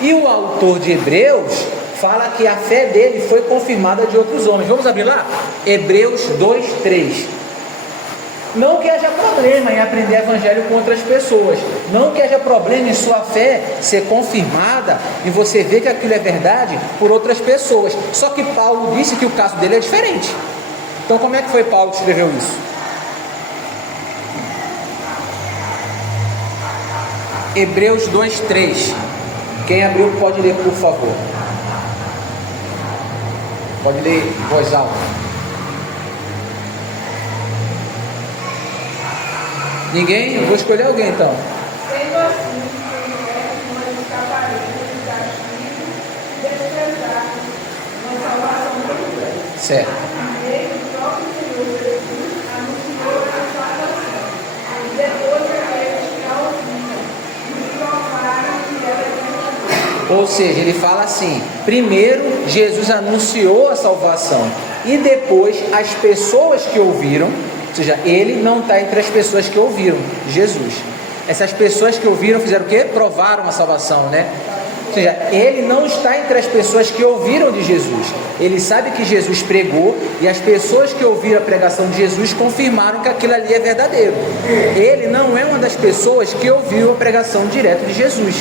E o autor de Hebreus fala que a fé dele foi confirmada de outros homens. Vamos abrir lá? Hebreus 2:3. Não que haja problema em aprender evangelho com outras pessoas, não que haja problema em sua fé ser confirmada e você ver que aquilo é verdade por outras pessoas. Só que Paulo disse que o caso dele é diferente. Então como é que foi Paulo que escreveu isso? Hebreus 2:3. Quem abriu pode ler, por favor. Pode ler em voz alta. Ninguém? Eu vou escolher alguém então. Sendo assim, nós escaparemos do castigo e desprezarmos uma salvação plena. Certo. Primeiro, o próprio Senhor Jesus anunciou a salvação, e depois aqueles que a ouviram e provaram que ela é verdadeira. Ou seja, ele fala assim: primeiro Jesus anunciou a salvação, e depois as pessoas que ouviram. Ou seja, ele não está entre as pessoas que ouviram Jesus. Essas pessoas que ouviram fizeram o quê? Provaram a salvação, né? Ou seja, ele não está entre as pessoas que ouviram de Jesus. Ele sabe que Jesus pregou, e as pessoas que ouviram a pregação de Jesus confirmaram que aquilo ali é verdadeiro. Ele não é uma das pessoas que ouviu a pregação direta de Jesus.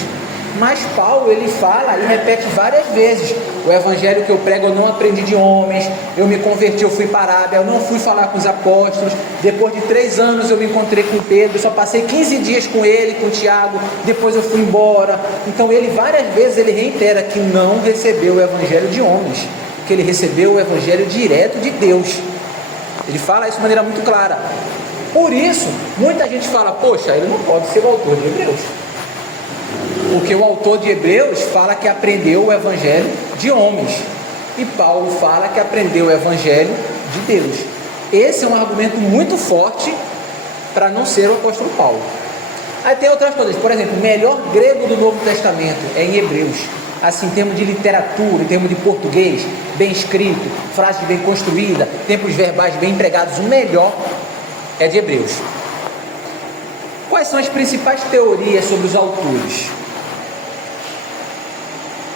Mas Paulo, ele fala e repete várias vezes: o evangelho que eu prego eu não aprendi de homens, eu me converti, eu fui para a Arábia, eu não fui falar com os apóstolos, depois de 3 anos eu me encontrei com Pedro, eu só passei 15 dias com ele, com Tiago, depois eu fui embora. Então ele várias vezes ele reitera que não recebeu o evangelho de homens, que ele recebeu o evangelho direto de Deus. Ele fala isso de maneira muito clara. Por isso, muita gente fala: poxa, ele não pode ser o autor de Hebreus, porque o autor de Hebreus fala que aprendeu o evangelho de homens, e Paulo fala que aprendeu o evangelho de Deus. Esse é um argumento muito forte para não ser o apóstolo Paulo. Aí tem outras coisas, por exemplo, o melhor grego do Novo Testamento é em Hebreus. Assim, em termos de literatura, em termos de português, bem escrito, frase bem construída, tempos verbais bem empregados, o melhor é de Hebreus. Quais são as principais teorias sobre os autores?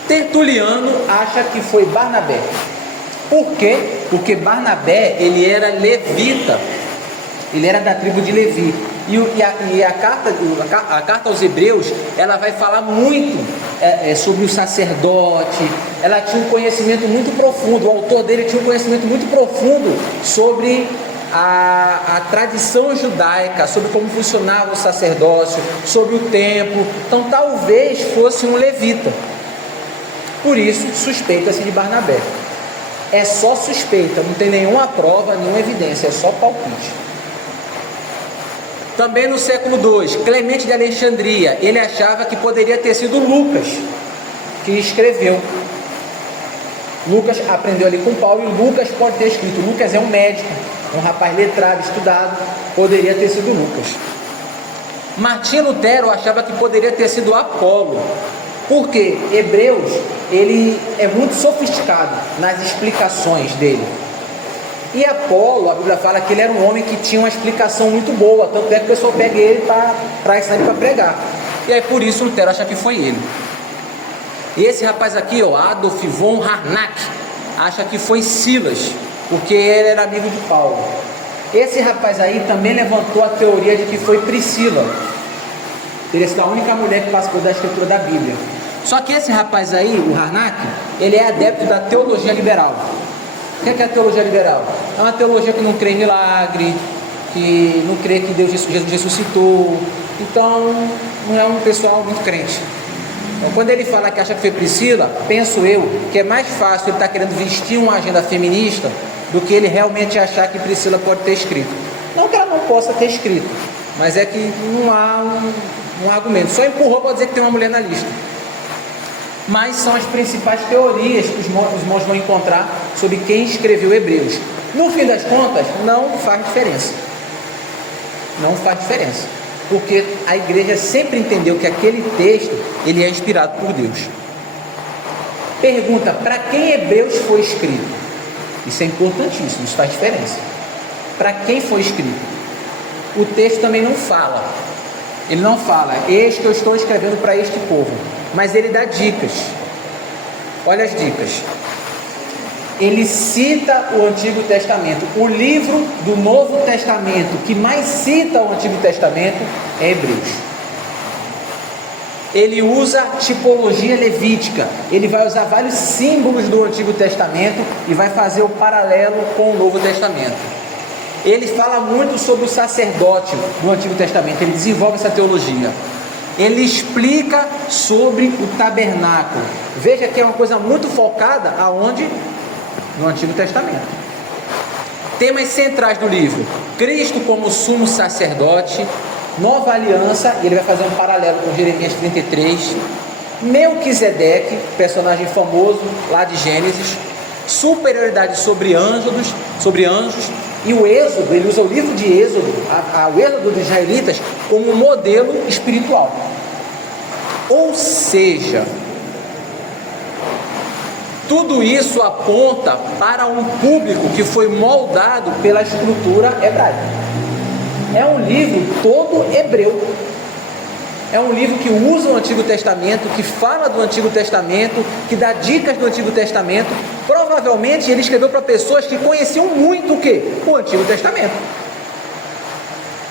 Tertuliano acha que foi Barnabé. Por quê? Porque Barnabé, ele era levita, ele era da tribo de Levi. E a carta aos Hebreus, ela vai falar muito sobre o sacerdote. Ela tinha um conhecimento muito profundo, o autor dele tinha um conhecimento muito profundo sobre a tradição judaica, sobre como funcionava o sacerdócio, sobre o templo. Então talvez fosse um levita. Por isso, suspeita-se de Barnabé. É só suspeita, não tem nenhuma prova, nenhuma evidência, é só palpite. Também no século II, Clemente de Alexandria, ele achava que poderia ter sido Lucas que escreveu. Lucas aprendeu ali com Paulo e Lucas pode ter escrito. Lucas é um médico, um rapaz letrado, estudado, poderia ter sido Lucas. Martinho Lutero achava que poderia ter sido Apolo, porque Hebreus, ele é muito sofisticado nas explicações dele. E Apolo, a Bíblia fala que ele era um homem que tinha uma explicação muito boa, tanto é que o pessoal pega ele para ensinar ele para pregar. E aí por isso Lutero acha que foi ele. E esse rapaz aqui, ó, Adolf von Harnack, acha que foi Silas, porque ele era amigo de Paulo. Esse rapaz aí também levantou a teoria de que foi Priscila. Teria sido a única mulher que participou da escritura da Bíblia. Só que esse rapaz aí, o Harnack, ele é adepto da teologia liberal. O que é a teologia liberal? É uma teologia que não crê em milagre, que não crê que Jesus ressuscitou. Então, não é um pessoal muito crente. Então, quando ele fala que acha que foi Priscila, penso eu que é mais fácil ele estar querendo vestir uma agenda feminista do que ele realmente achar que Priscila pode ter escrito. Não que ela não possa ter escrito, mas é que não há um argumento. Só empurrou para dizer que tem uma mulher na lista. Mas são as principais teorias que os irmãos vão encontrar sobre quem escreveu Hebreus. No fim das contas, não faz diferença. Não faz diferença. Porque a igreja sempre entendeu que aquele texto, ele é inspirado por Deus. Pergunta, para quem Hebreus foi escrito? Isso é importantíssimo, isso faz diferença. Para quem foi escrito? O texto também não fala. Ele não fala, eis que eu estou escrevendo para este povo. Mas ele dá dicas. Olha as dicas. Ele cita o Antigo Testamento. O livro do Novo Testamento que mais cita o Antigo Testamento é Hebreus. Ele usa tipologia levítica. Ele vai usar vários símbolos do Antigo Testamento e vai fazer o paralelo com o Novo Testamento. Ele fala muito sobre o sacerdócio do Antigo Testamento. Ele desenvolve essa teologia. Ele explica sobre o tabernáculo. Veja que é uma coisa muito focada aonde? No Antigo Testamento. Temas centrais do livro: Cristo como sumo sacerdote, nova aliança, e ele vai fazer um paralelo com Jeremias 33, Melquisedeque, personagem famoso lá de Gênesis, superioridade sobre anjos, e o Êxodo. Ele usa o livro de Êxodo, o Êxodo dos israelitas, como um modelo espiritual. Ou seja, tudo isso aponta para um público que foi moldado pela estrutura hebraica. É um livro todo hebreu. É um livro que usa o Antigo Testamento, que fala do Antigo Testamento, que dá dicas do Antigo Testamento. Provavelmente ele escreveu para pessoas que conheciam muito o quê? O Antigo Testamento.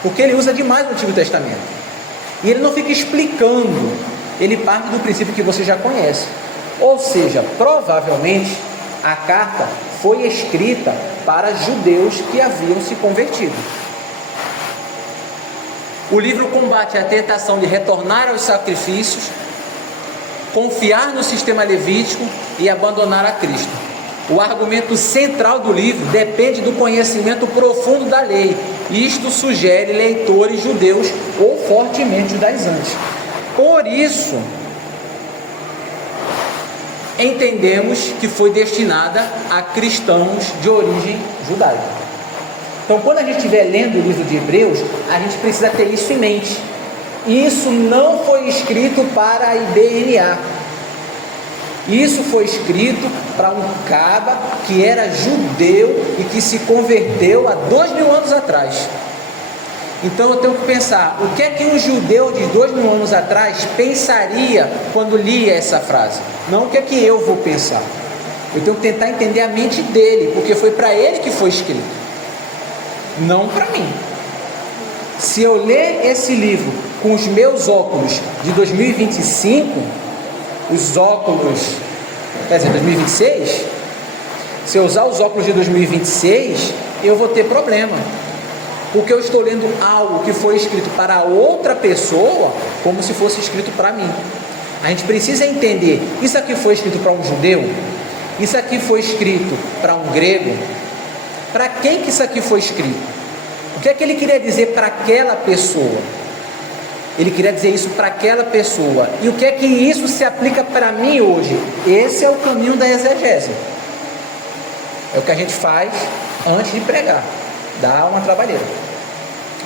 Porque ele usa demais o Antigo Testamento. E ele não fica explicando, ele parte do princípio que você já conhece. Ou seja, provavelmente a carta foi escrita para judeus que haviam se convertido. O livro combate a tentação de retornar aos sacrifícios, confiar no sistema levítico e abandonar a Cristo. O argumento central do livro depende do conhecimento profundo da lei. Isto sugere leitores judeus ou fortemente judaizantes. Por isso, entendemos que foi destinada a cristãos de origem judaica. Então, quando a gente estiver lendo o livro de Hebreus, a gente precisa ter isso em mente. Isso não foi escrito para a IBNA. Isso foi escrito para um caba que era judeu e que se converteu há 2000 anos atrás. Então eu tenho que pensar, o que é que um judeu de 2000 anos atrás pensaria quando lia essa frase? Não o que é que eu vou pensar. Eu tenho que tentar entender a mente dele, porque foi para ele que foi escrito, não para mim. Se eu ler esse livro com os meus óculos de 2025, os óculos, quer dizer, 2026, se eu usar os óculos de 2026, eu vou ter problema, porque eu estou lendo algo que foi escrito para outra pessoa, como se fosse escrito para mim. A gente precisa entender, isso aqui foi escrito para um judeu? Isso aqui foi escrito para um grego? Para quem que isso aqui foi escrito? O que é que ele queria dizer para aquela pessoa? Ele queria dizer isso para aquela pessoa. E o que é que isso se aplica para mim hoje? Esse é o caminho da exegese. É o que a gente faz antes de pregar. Dá uma trabalheira.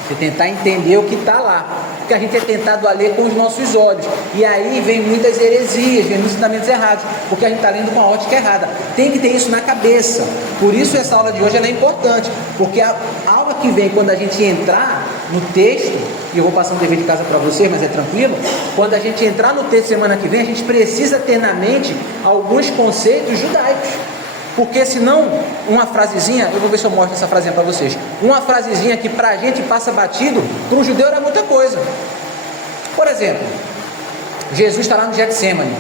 Você tentar entender o que está lá. Porque a gente é tentado a ler com os nossos olhos. E aí vem muitas heresias, vem muitos ensinamentos errados. Porque a gente está lendo com a ótica errada. Tem que ter isso na cabeça. Por isso essa aula de hoje ela é importante. Porque a aula que vem, quando a gente entrar no texto, e eu vou passar um dever de casa para vocês, mas é tranquilo. Quando a gente entrar no texto semana que vem, a gente precisa ter na mente alguns conceitos judaicos. Porque senão, uma frasezinha, eu vou ver se eu mostro essa frasezinha para vocês. Uma frasezinha que pra gente passa batido, para um judeu era muita coisa. Por exemplo, Jesus está lá no Getsemane,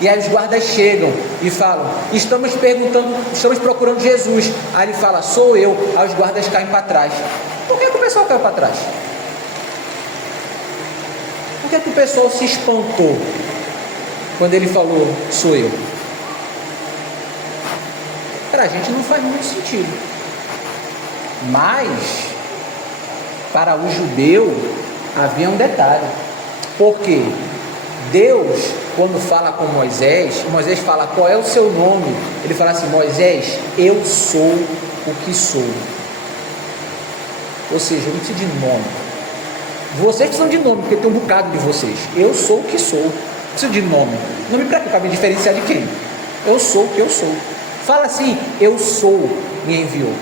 e aí os guardas chegam e falam: estamos procurando Jesus. Aí ele fala: sou eu. Aí os guardas caem para trás. Por que o pessoal caiu para trás? Por que o pessoal se espantou quando ele falou: sou eu? Para a gente não faz muito sentido, mas para o judeu havia um detalhe, porque Deus, quando fala com Moisés, Moisés fala: qual é o seu nome? Ele fala assim: Moisés, eu sou o que sou. Ou seja, eu não preciso de nome. Vocês precisam de nome, porque tem um bocado de vocês. Eu sou o que sou. Não preciso de nome. Nome para quê? Para me diferenciar de quem? Eu sou o que eu sou. Fala assim: eu sou, me enviou.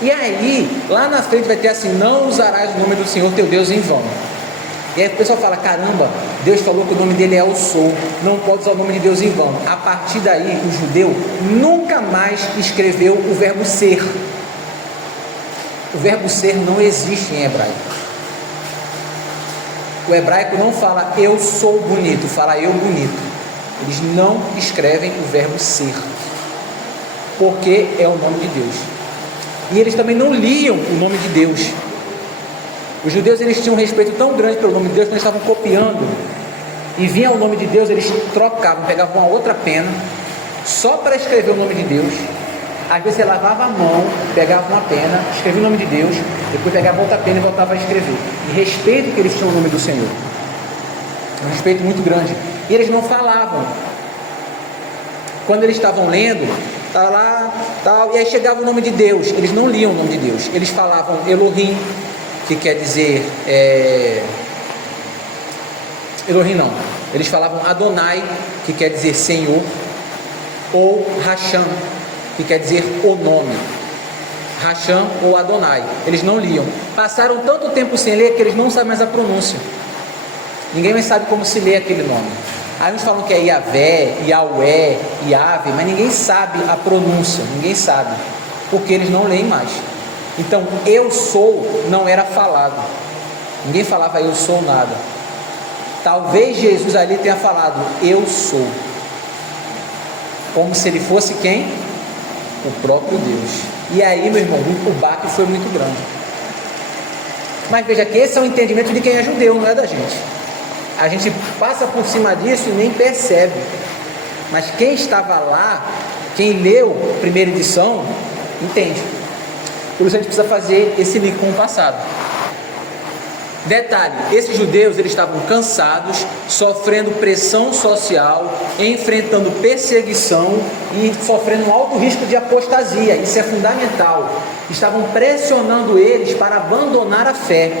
E aí, lá na frente vai ter assim: não usarás o nome do Senhor teu Deus em vão. E aí o pessoal fala: caramba, Deus falou que o nome dele é o sou, não pode usar o nome de Deus em vão. A partir daí, o judeu nunca mais escreveu o verbo ser. O verbo ser não existe em hebraico. O hebraico não fala eu sou bonito, fala eu bonito. Eles não escrevem o verbo ser, porque é o nome de Deus. E eles também não liam o nome de Deus. Os judeus, eles tinham um respeito tão grande pelo nome de Deus, que eles estavam copiando, e vinha o nome de Deus, eles trocavam, pegavam uma outra pena, só para escrever o nome de Deus. Às vezes você lavava a mão, pegava uma pena, escrevia o nome de Deus, depois pegava outra pena e voltava a escrever. E respeito que eles tinham o nome do Senhor. Um respeito muito grande. E eles não falavam. Quando eles estavam lendo, estava lá, tal, e aí chegava o nome de Deus, eles não liam o nome de Deus, eles falavam Elohim, que quer dizer Elohim não, eles falavam Adonai, que quer dizer Senhor, ou Hashem, que quer dizer o nome. Hashem ou Adonai, eles não liam. Passaram tanto tempo sem ler que eles não sabem mais a pronúncia. Ninguém mais sabe como se lê aquele nome. Aí uns falam que é Yahvé, Yahweh, Yahvé, mas ninguém sabe a pronúncia, ninguém sabe, porque eles não leem mais. Então, eu sou não era falado. Ninguém falava eu sou nada. Talvez Jesus ali tenha falado eu sou, como se ele fosse quem? O próprio Deus. E aí, meu irmão, o baque foi muito grande. Mas veja que esse é o entendimento de quem é judeu, não é da gente. A gente passa por cima disso e nem percebe. Mas quem estava lá, quem leu a primeira edição, entende. Por isso a gente precisa fazer esse link com o passado. Detalhe, esses judeus, eles estavam cansados, sofrendo pressão social, enfrentando perseguição e sofrendo um alto risco de apostasia. Isso é fundamental. Estavam pressionando eles para abandonar a fé.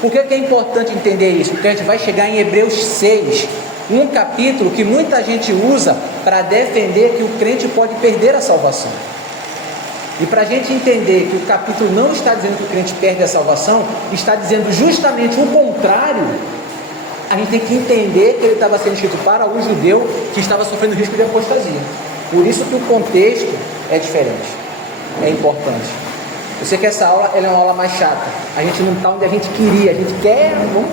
Por que é importante entender isso? Porque a gente vai chegar em Hebreus 6, um capítulo que muita gente usa para defender que o crente pode perder a salvação. E para a gente entender que o capítulo não está dizendo que o crente perde a salvação, está dizendo justamente o contrário, a gente tem que entender que ele estava sendo escrito para o judeu que estava sofrendo risco de apostasia. Por isso que o contexto é diferente, é importante. Eu sei que essa aula ela é uma aula mais chata, a gente não está onde a gente queria, a gente quer, vamos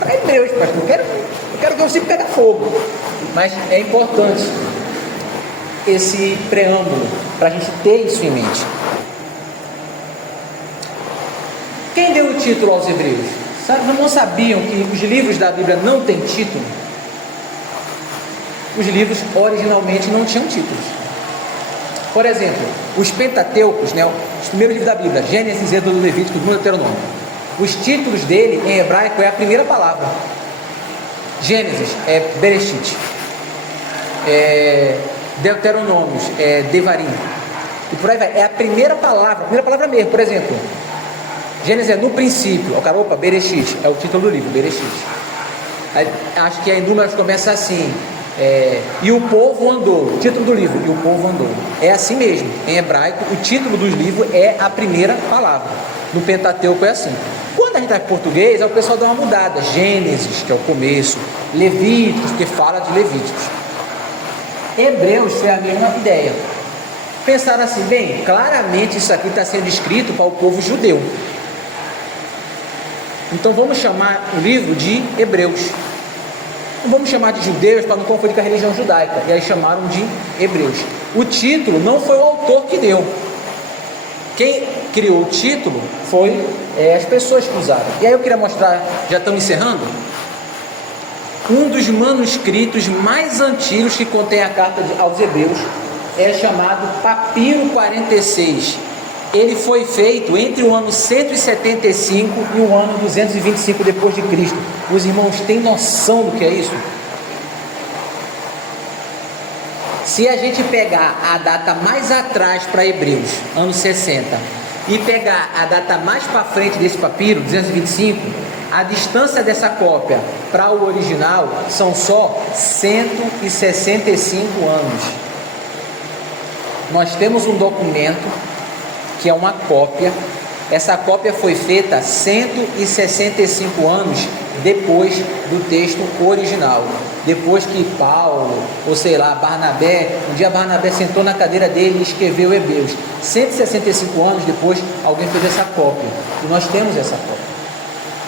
para Hebreus, pastor, eu quero que eu consiga pegar fogo, mas é importante esse preâmbulo, para a gente ter isso em mente. Quem deu o título aos Hebreus? Não sabiam que os livros da Bíblia não têm título? Os livros originalmente não tinham títulos. Por exemplo, os Pentateucos, né, os primeiros livros da Bíblia, Gênesis, Êxodo, Levítico, Deuteronômio, os títulos dele em hebraico é a primeira palavra. Gênesis é Bereshit, Deuteronômios, Devarim, e por aí vai. É a primeira palavra mesmo. Por exemplo, Gênesis é no princípio, Bereshit, é o título do livro, Bereshit. Aí, acho que em Números começa assim, e o povo andou, o título do livro, e o povo andou. É assim mesmo, em hebraico, o título dos livros é a primeira palavra. No Pentateuco é assim. Quando a gente está em português, o pessoal dá uma mudada. Gênesis, que é o começo, Levíticos, que fala de Levíticos. Hebreus foi a mesma ideia. Pensaram assim, bem, claramente isso aqui está sendo escrito para o povo judeu. Então vamos chamar o livro de Hebreus. Não vamos chamar de judeus para não confundir com a religião judaica. E aí chamaram de Hebreus. O título não foi o autor que deu. Quem criou o título foi as pessoas que usaram. E aí eu queria mostrar, já estamos encerrando, um dos manuscritos mais antigos que contém a carta aos Hebreus é chamado Papiro 46. Ele foi feito entre o ano 175 e o ano 225 depois de Cristo. Os irmãos têm noção do que é isso? Se a gente pegar a data mais atrás para Hebreus, anos 60, e pegar a data mais para frente desse papiro, 225, a distância dessa cópia para o original são só 165 anos. Nós temos um documento que é uma cópia. Essa cópia foi feita 165 anos depois do texto original. Depois que Paulo, ou sei lá, Barnabé, um dia Barnabé sentou na cadeira dele e escreveu Hebreus. 165 anos depois, alguém fez essa cópia. E nós temos essa cópia.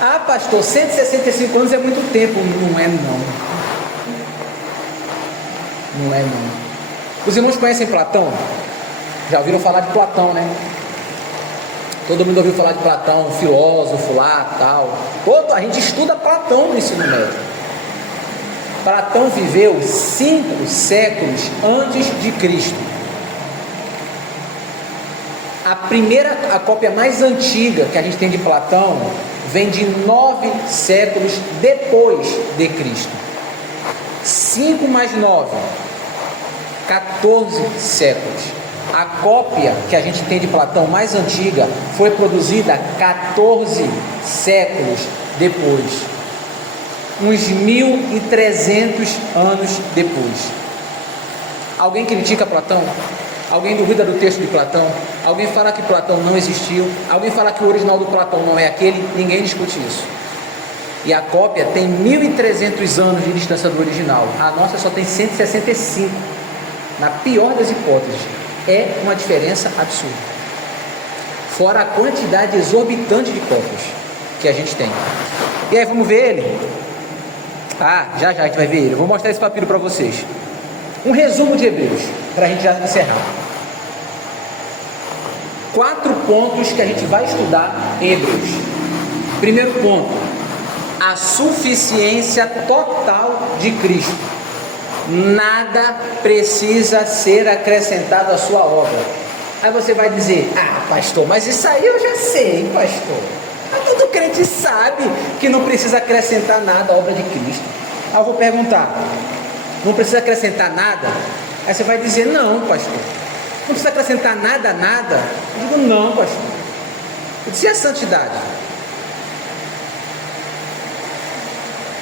Ah, pastor, 165 anos é muito tempo. Não é não. Não é não. Os irmãos conhecem Platão? Já ouviram falar de Platão, né? Todo mundo ouviu falar de Platão, filósofo lá, tal. A gente estuda Platão no ensino médio. Platão viveu 5 séculos antes de Cristo. A cópia mais antiga que a gente tem de Platão vem de 9 séculos depois de Cristo. 5 mais 9, 14 séculos. A cópia que a gente tem de Platão mais antiga foi produzida 14 séculos depois, uns 1.300 anos depois. Alguém critica Platão? Alguém duvida do texto de Platão? Alguém fala que Platão não existiu? Alguém fala que o original do Platão não é aquele? Ninguém discute isso. E a cópia tem 1.300 anos de distância do original. A nossa só tem 165. Na pior das hipóteses, é uma diferença absurda. Fora a quantidade exorbitante de cópias que a gente tem. E aí, vamos ver ele? Já a gente vai ver ele. Eu vou mostrar esse papiro para vocês. Um resumo de Hebreus, para a gente já encerrar. 4 pontos que a gente vai estudar em Hebreus. Primeiro ponto: a suficiência total de Cristo. Nada precisa ser acrescentado à sua obra. Aí você vai dizer: pastor, mas isso aí eu já sei, pastor. Todo crente sabe que não precisa acrescentar nada à obra de Cristo. Aí eu vou perguntar: não precisa acrescentar nada? Aí você vai dizer: não, pastor. Não precisa acrescentar nada a nada? Eu digo: não, pastor. Eu disse: e a santidade?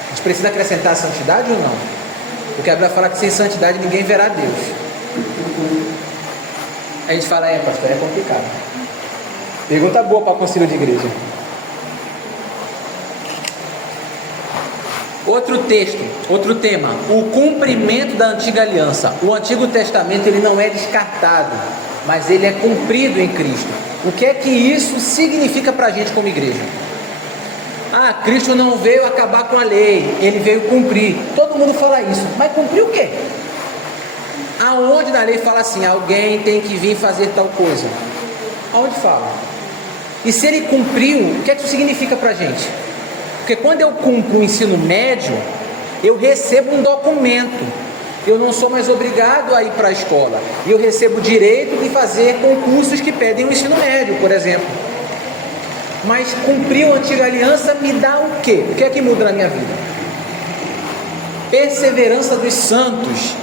A gente precisa acrescentar a santidade ou não? Porque a Bíblia fala que sem santidade ninguém verá Deus. A gente fala: pastor, é complicado. Pergunta boa para o concílio de igreja. Outro texto, outro tema: o cumprimento da antiga aliança. O Antigo Testamento ele não é descartado, mas ele é cumprido em Cristo. O que é que isso significa para a gente como igreja? Cristo não veio acabar com a lei, ele veio cumprir. Todo mundo fala isso, mas cumprir o quê? Aonde na lei fala assim: alguém tem que vir fazer tal coisa? Aonde fala? E se ele cumpriu, o que é que isso significa para a gente? Porque quando eu cumpro o ensino médio, eu recebo um documento. Eu não sou mais obrigado a ir para a escola. E eu recebo o direito de fazer concursos que pedem o ensino médio, por exemplo. Mas cumprir a antiga aliança me dá o quê? O que é que muda na minha vida? Perseverança dos santos.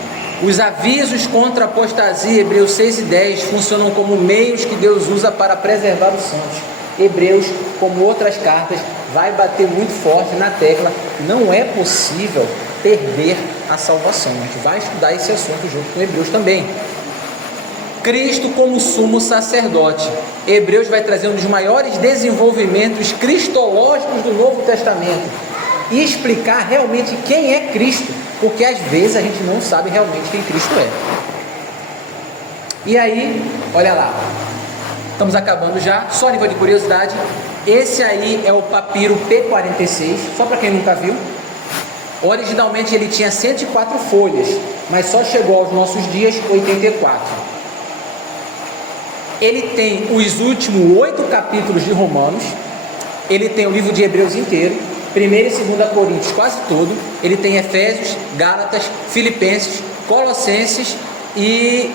Os avisos contra a apostasia, Hebreus 6 e 10, funcionam como meios que Deus usa para preservar os santos. Hebreus, como outras cartas, vai bater muito forte na tecla: não é possível perder a salvação. A gente vai estudar esse assunto junto com Hebreus também. Cristo como sumo sacerdote. Hebreus vai trazer um dos maiores desenvolvimentos cristológicos do Novo Testamento e explicar realmente quem é Cristo, porque às vezes a gente não sabe realmente quem Cristo é. E aí, olha lá, estamos acabando já, só a nível de curiosidade, esse aí é o papiro P46, só para quem nunca viu. Originalmente ele tinha 104 folhas, mas só chegou aos nossos dias 84. Ele tem os últimos 8 capítulos de Romanos, ele tem o livro de Hebreus inteiro, 1 e 2 Coríntios quase todo, ele tem Efésios, Gálatas, Filipenses, Colossenses e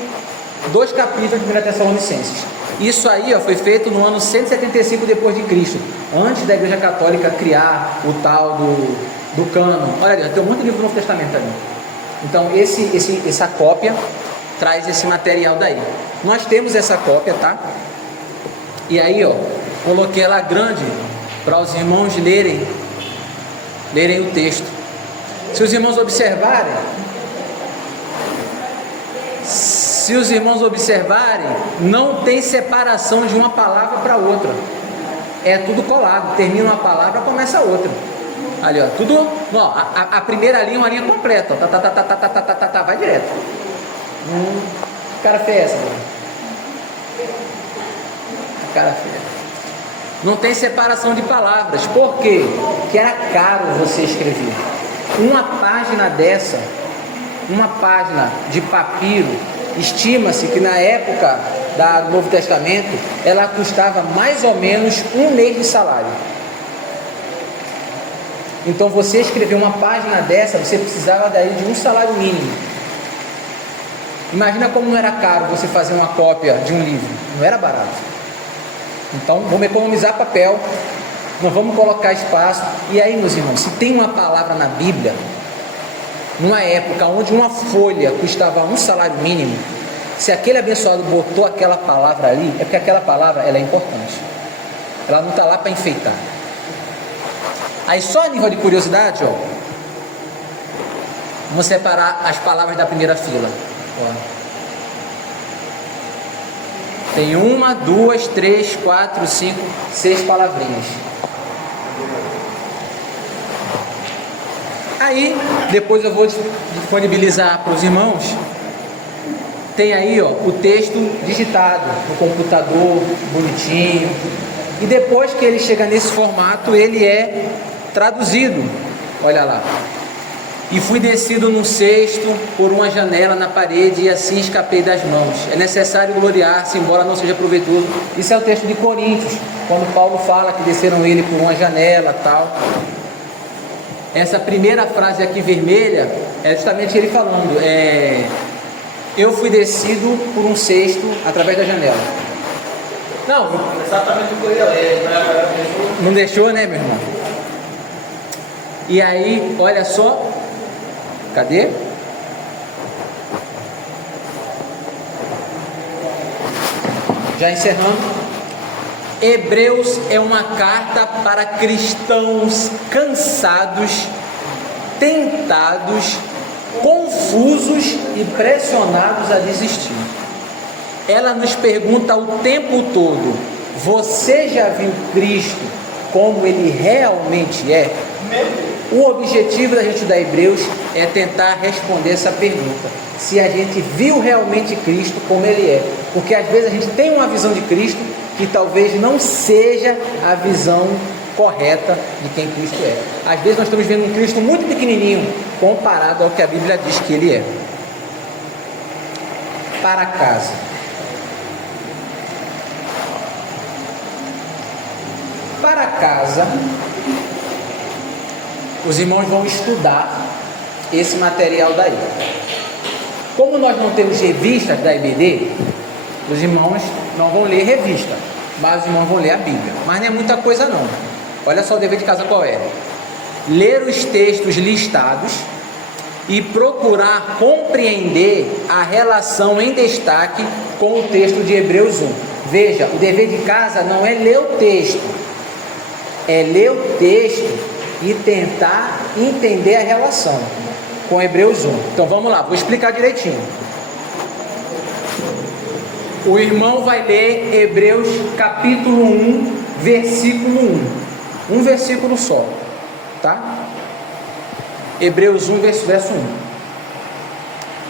2 capítulos de 1 Tessalonicenses. Isso aí foi feito no ano 175 depois de Cristo, antes da Igreja Católica criar o tal do cânon. Olha ali, tem um monte de livro do Novo Testamento ali. Então essa cópia traz esse material daí. Nós temos essa cópia, tá? E aí, coloquei ela grande para os irmãos lerem o texto. Se os irmãos observarem, não tem separação de uma palavra para outra. É tudo colado. Termina uma palavra, começa a outra. Ali, tudo. A primeira linha é uma linha completa. Vai direto. Cara feia essa, mano. Cara feia. Não tem separação de palavras. Por quê? Porque era caro você escrever. Uma página dessa, uma página de papiro, estima-se que na época do Novo Testamento, ela custava mais ou menos 1 mês de salário. Então você escrever uma página dessa, você precisava daí de um salário mínimo. Imagina como não era caro você fazer uma cópia de um livro, não era barato. Então vamos economizar papel, não vamos colocar espaço. E aí, meus irmãos, se tem uma palavra na Bíblia, numa época onde uma folha custava um salário mínimo, se aquele abençoado botou aquela palavra ali, é porque aquela palavra ela é importante, ela não está lá para enfeitar. Aí só a nível de curiosidade, vamos separar as palavras da primeira fila. Tem 1, 2, 3, 4, 5, 6 palavrinhas. Aí, depois eu vou disponibilizar para os irmãos. Tem aí o texto digitado no computador, bonitinho. E depois que ele chega nesse formato, ele é traduzido. Olha lá. E fui descido num cesto por uma janela na parede, e assim escapei das mãos. É necessário gloriar-se, embora não seja proveitoso. Isso é o texto de Coríntios, quando Paulo fala que desceram ele por uma janela, tal. Essa primeira frase aqui vermelha é justamente ele falando: eu fui descido por um cesto através da janela. Não, Exatamente o que eu ia ler, não deixou, né, meu irmão? E aí, olha só. Cadê? Já encerrando. Hebreus é uma carta para cristãos cansados, tentados, confusos e pressionados a desistir. Ela nos pergunta o tempo todo: você já viu Cristo como Ele realmente é? O objetivo da gente estudar Hebreus é tentar responder essa pergunta: se a gente viu realmente Cristo como Ele é. Porque às vezes a gente tem uma visão de Cristo que talvez não seja a visão correta de quem Cristo é. Às vezes nós estamos vendo um Cristo muito pequenininho comparado ao que a Bíblia diz que Ele é. Para casa. Para casa, os irmãos vão estudar esse material daí. Como nós não temos revistas da IBD, os irmãos não vão ler revista, mas os irmãos vão ler a Bíblia. Mas não é muita coisa não. Olha só o dever de casa qual é: ler os textos listados e procurar compreender a relação em destaque com o texto de Hebreus 1. Veja, o dever de casa não é ler o texto, é ler o texto e tentar entender a relação com Hebreus 1. Então vamos lá, vou explicar direitinho. O irmão vai ler Hebreus capítulo 1, versículo 1. Um versículo só, tá? Hebreus 1, verso 1.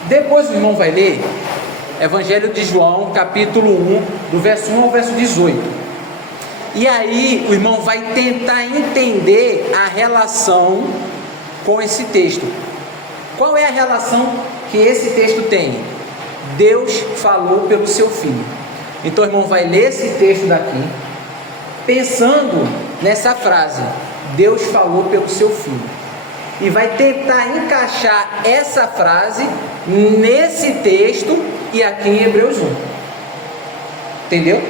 Depois o irmão vai ler Evangelho de João, capítulo 1, do verso 1 ao verso 18. E aí o irmão vai tentar entender a relação com esse texto. Qual é a relação que esse texto tem? Deus falou pelo seu filho. Então o irmão vai ler esse texto daqui, pensando nessa frase, Deus falou pelo seu filho, e vai tentar encaixar essa frase nesse texto e aqui em Hebreus 1. Entendeu?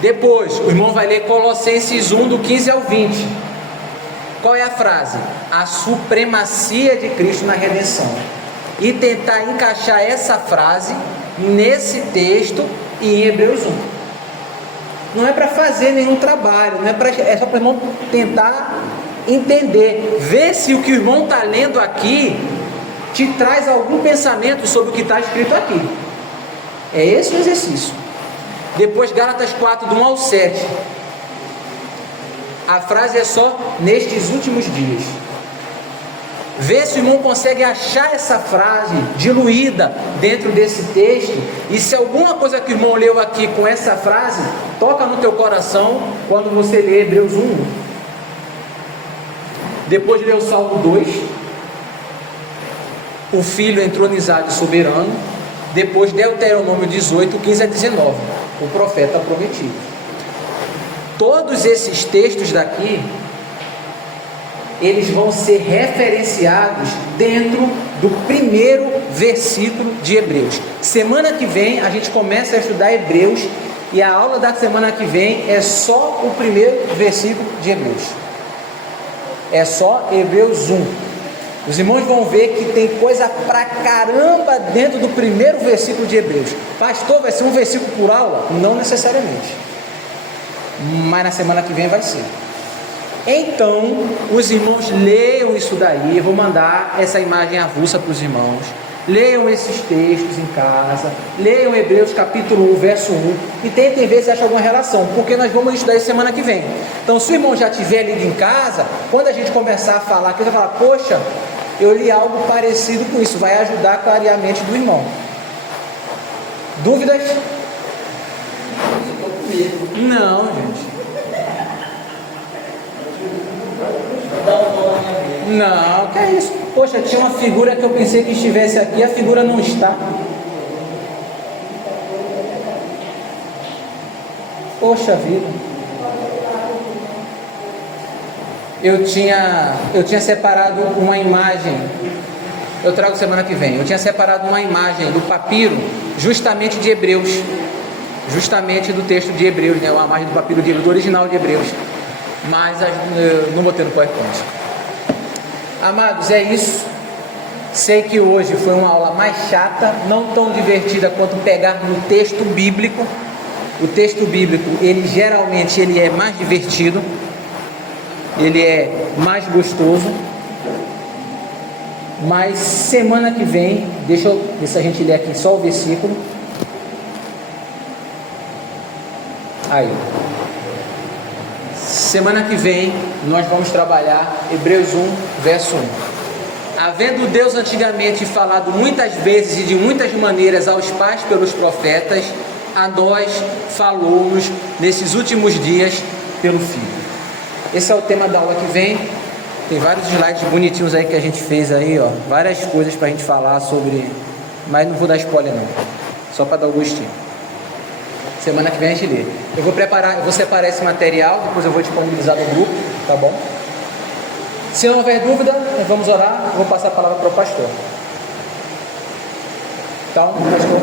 Depois o irmão vai ler Colossenses 1, do 15 ao 20. Qual é a frase? A supremacia de Cristo na redenção. E tentar encaixar essa frase nesse texto e em Hebreus 1. Não é para fazer nenhum trabalho, é só para o irmão tentar entender, ver se o que o irmão está lendo aqui te traz algum pensamento sobre o que está escrito aqui. É esse o exercício. Depois Gálatas 4, do 1 ao 7. A frase é só nestes últimos dias. Vê se o irmão consegue achar essa frase diluída dentro desse texto, e se alguma coisa que o irmão leu aqui com essa frase toca no teu coração quando você lê Hebreus 1. Depois lê o Salmo 2, o Filho entronizado e soberano. Depois Deuteronômio 18, 15 a 19, o profeta prometido. Todos esses textos daqui, eles vão ser referenciados dentro do primeiro versículo de Hebreus. Semana que vem a gente começa a estudar Hebreus, e a aula da semana que vem é só o primeiro versículo de Hebreus. É só Hebreus 1. Os irmãos vão ver que tem coisa pra caramba dentro do primeiro versículo de Hebreus. Pastor, vai ser um versículo por aula? Não necessariamente, mas na semana que vem vai ser. Então, os irmãos leiam isso daí. Eu vou mandar essa imagem avulsa para os irmãos. Leiam esses textos em casa. Leiam Hebreus capítulo 1, verso 1. E tentem ver se acha alguma relação, porque nós vamos estudar isso semana que vem. Então, se o irmão já tiver lido em casa, quando a gente começar a falar aqui, você vai falar, poxa, eu li algo parecido com isso. Vai ajudar a clarear a mente do irmão. Dúvidas? Não, gente. Não, que é isso? Poxa, tinha uma figura que eu pensei que estivesse aqui, a figura não está. Poxa vida. Eu tinha separado uma imagem. Eu trago semana que vem. Eu tinha separado uma imagem do papiro, justamente de Hebreus, justamente do texto de Hebreus, né? Uma imagem do papiro de Hebreus, do original de Hebreus. Mas eu não botei no PowerPoint. Amados, é isso. Sei que hoje foi uma aula mais chata, não tão divertida quanto pegar no texto bíblico. O texto bíblico, ele geralmente é mais divertido, ele é mais gostoso. Mas semana que vem, deixa eu ver se a gente lê aqui só o versículo. Aí. Semana que vem nós vamos trabalhar Hebreus 1, verso 1. Havendo Deus antigamente falado muitas vezes e de muitas maneiras aos pais pelos profetas, a nós falou-nos nesses últimos dias pelo Filho. Esse é o tema da aula que vem. Tem vários slides bonitinhos aí que a gente fez aí, ó, várias coisas para a gente falar sobre, mas não vou dar spoiler não, só para dar o gostinho. Semana que vem a gente lê. Eu vou separar esse material, depois eu vou disponibilizar no grupo, tá bom? Se não houver dúvida, vamos orar. Eu vou passar a palavra para o pastor. Então, pastor.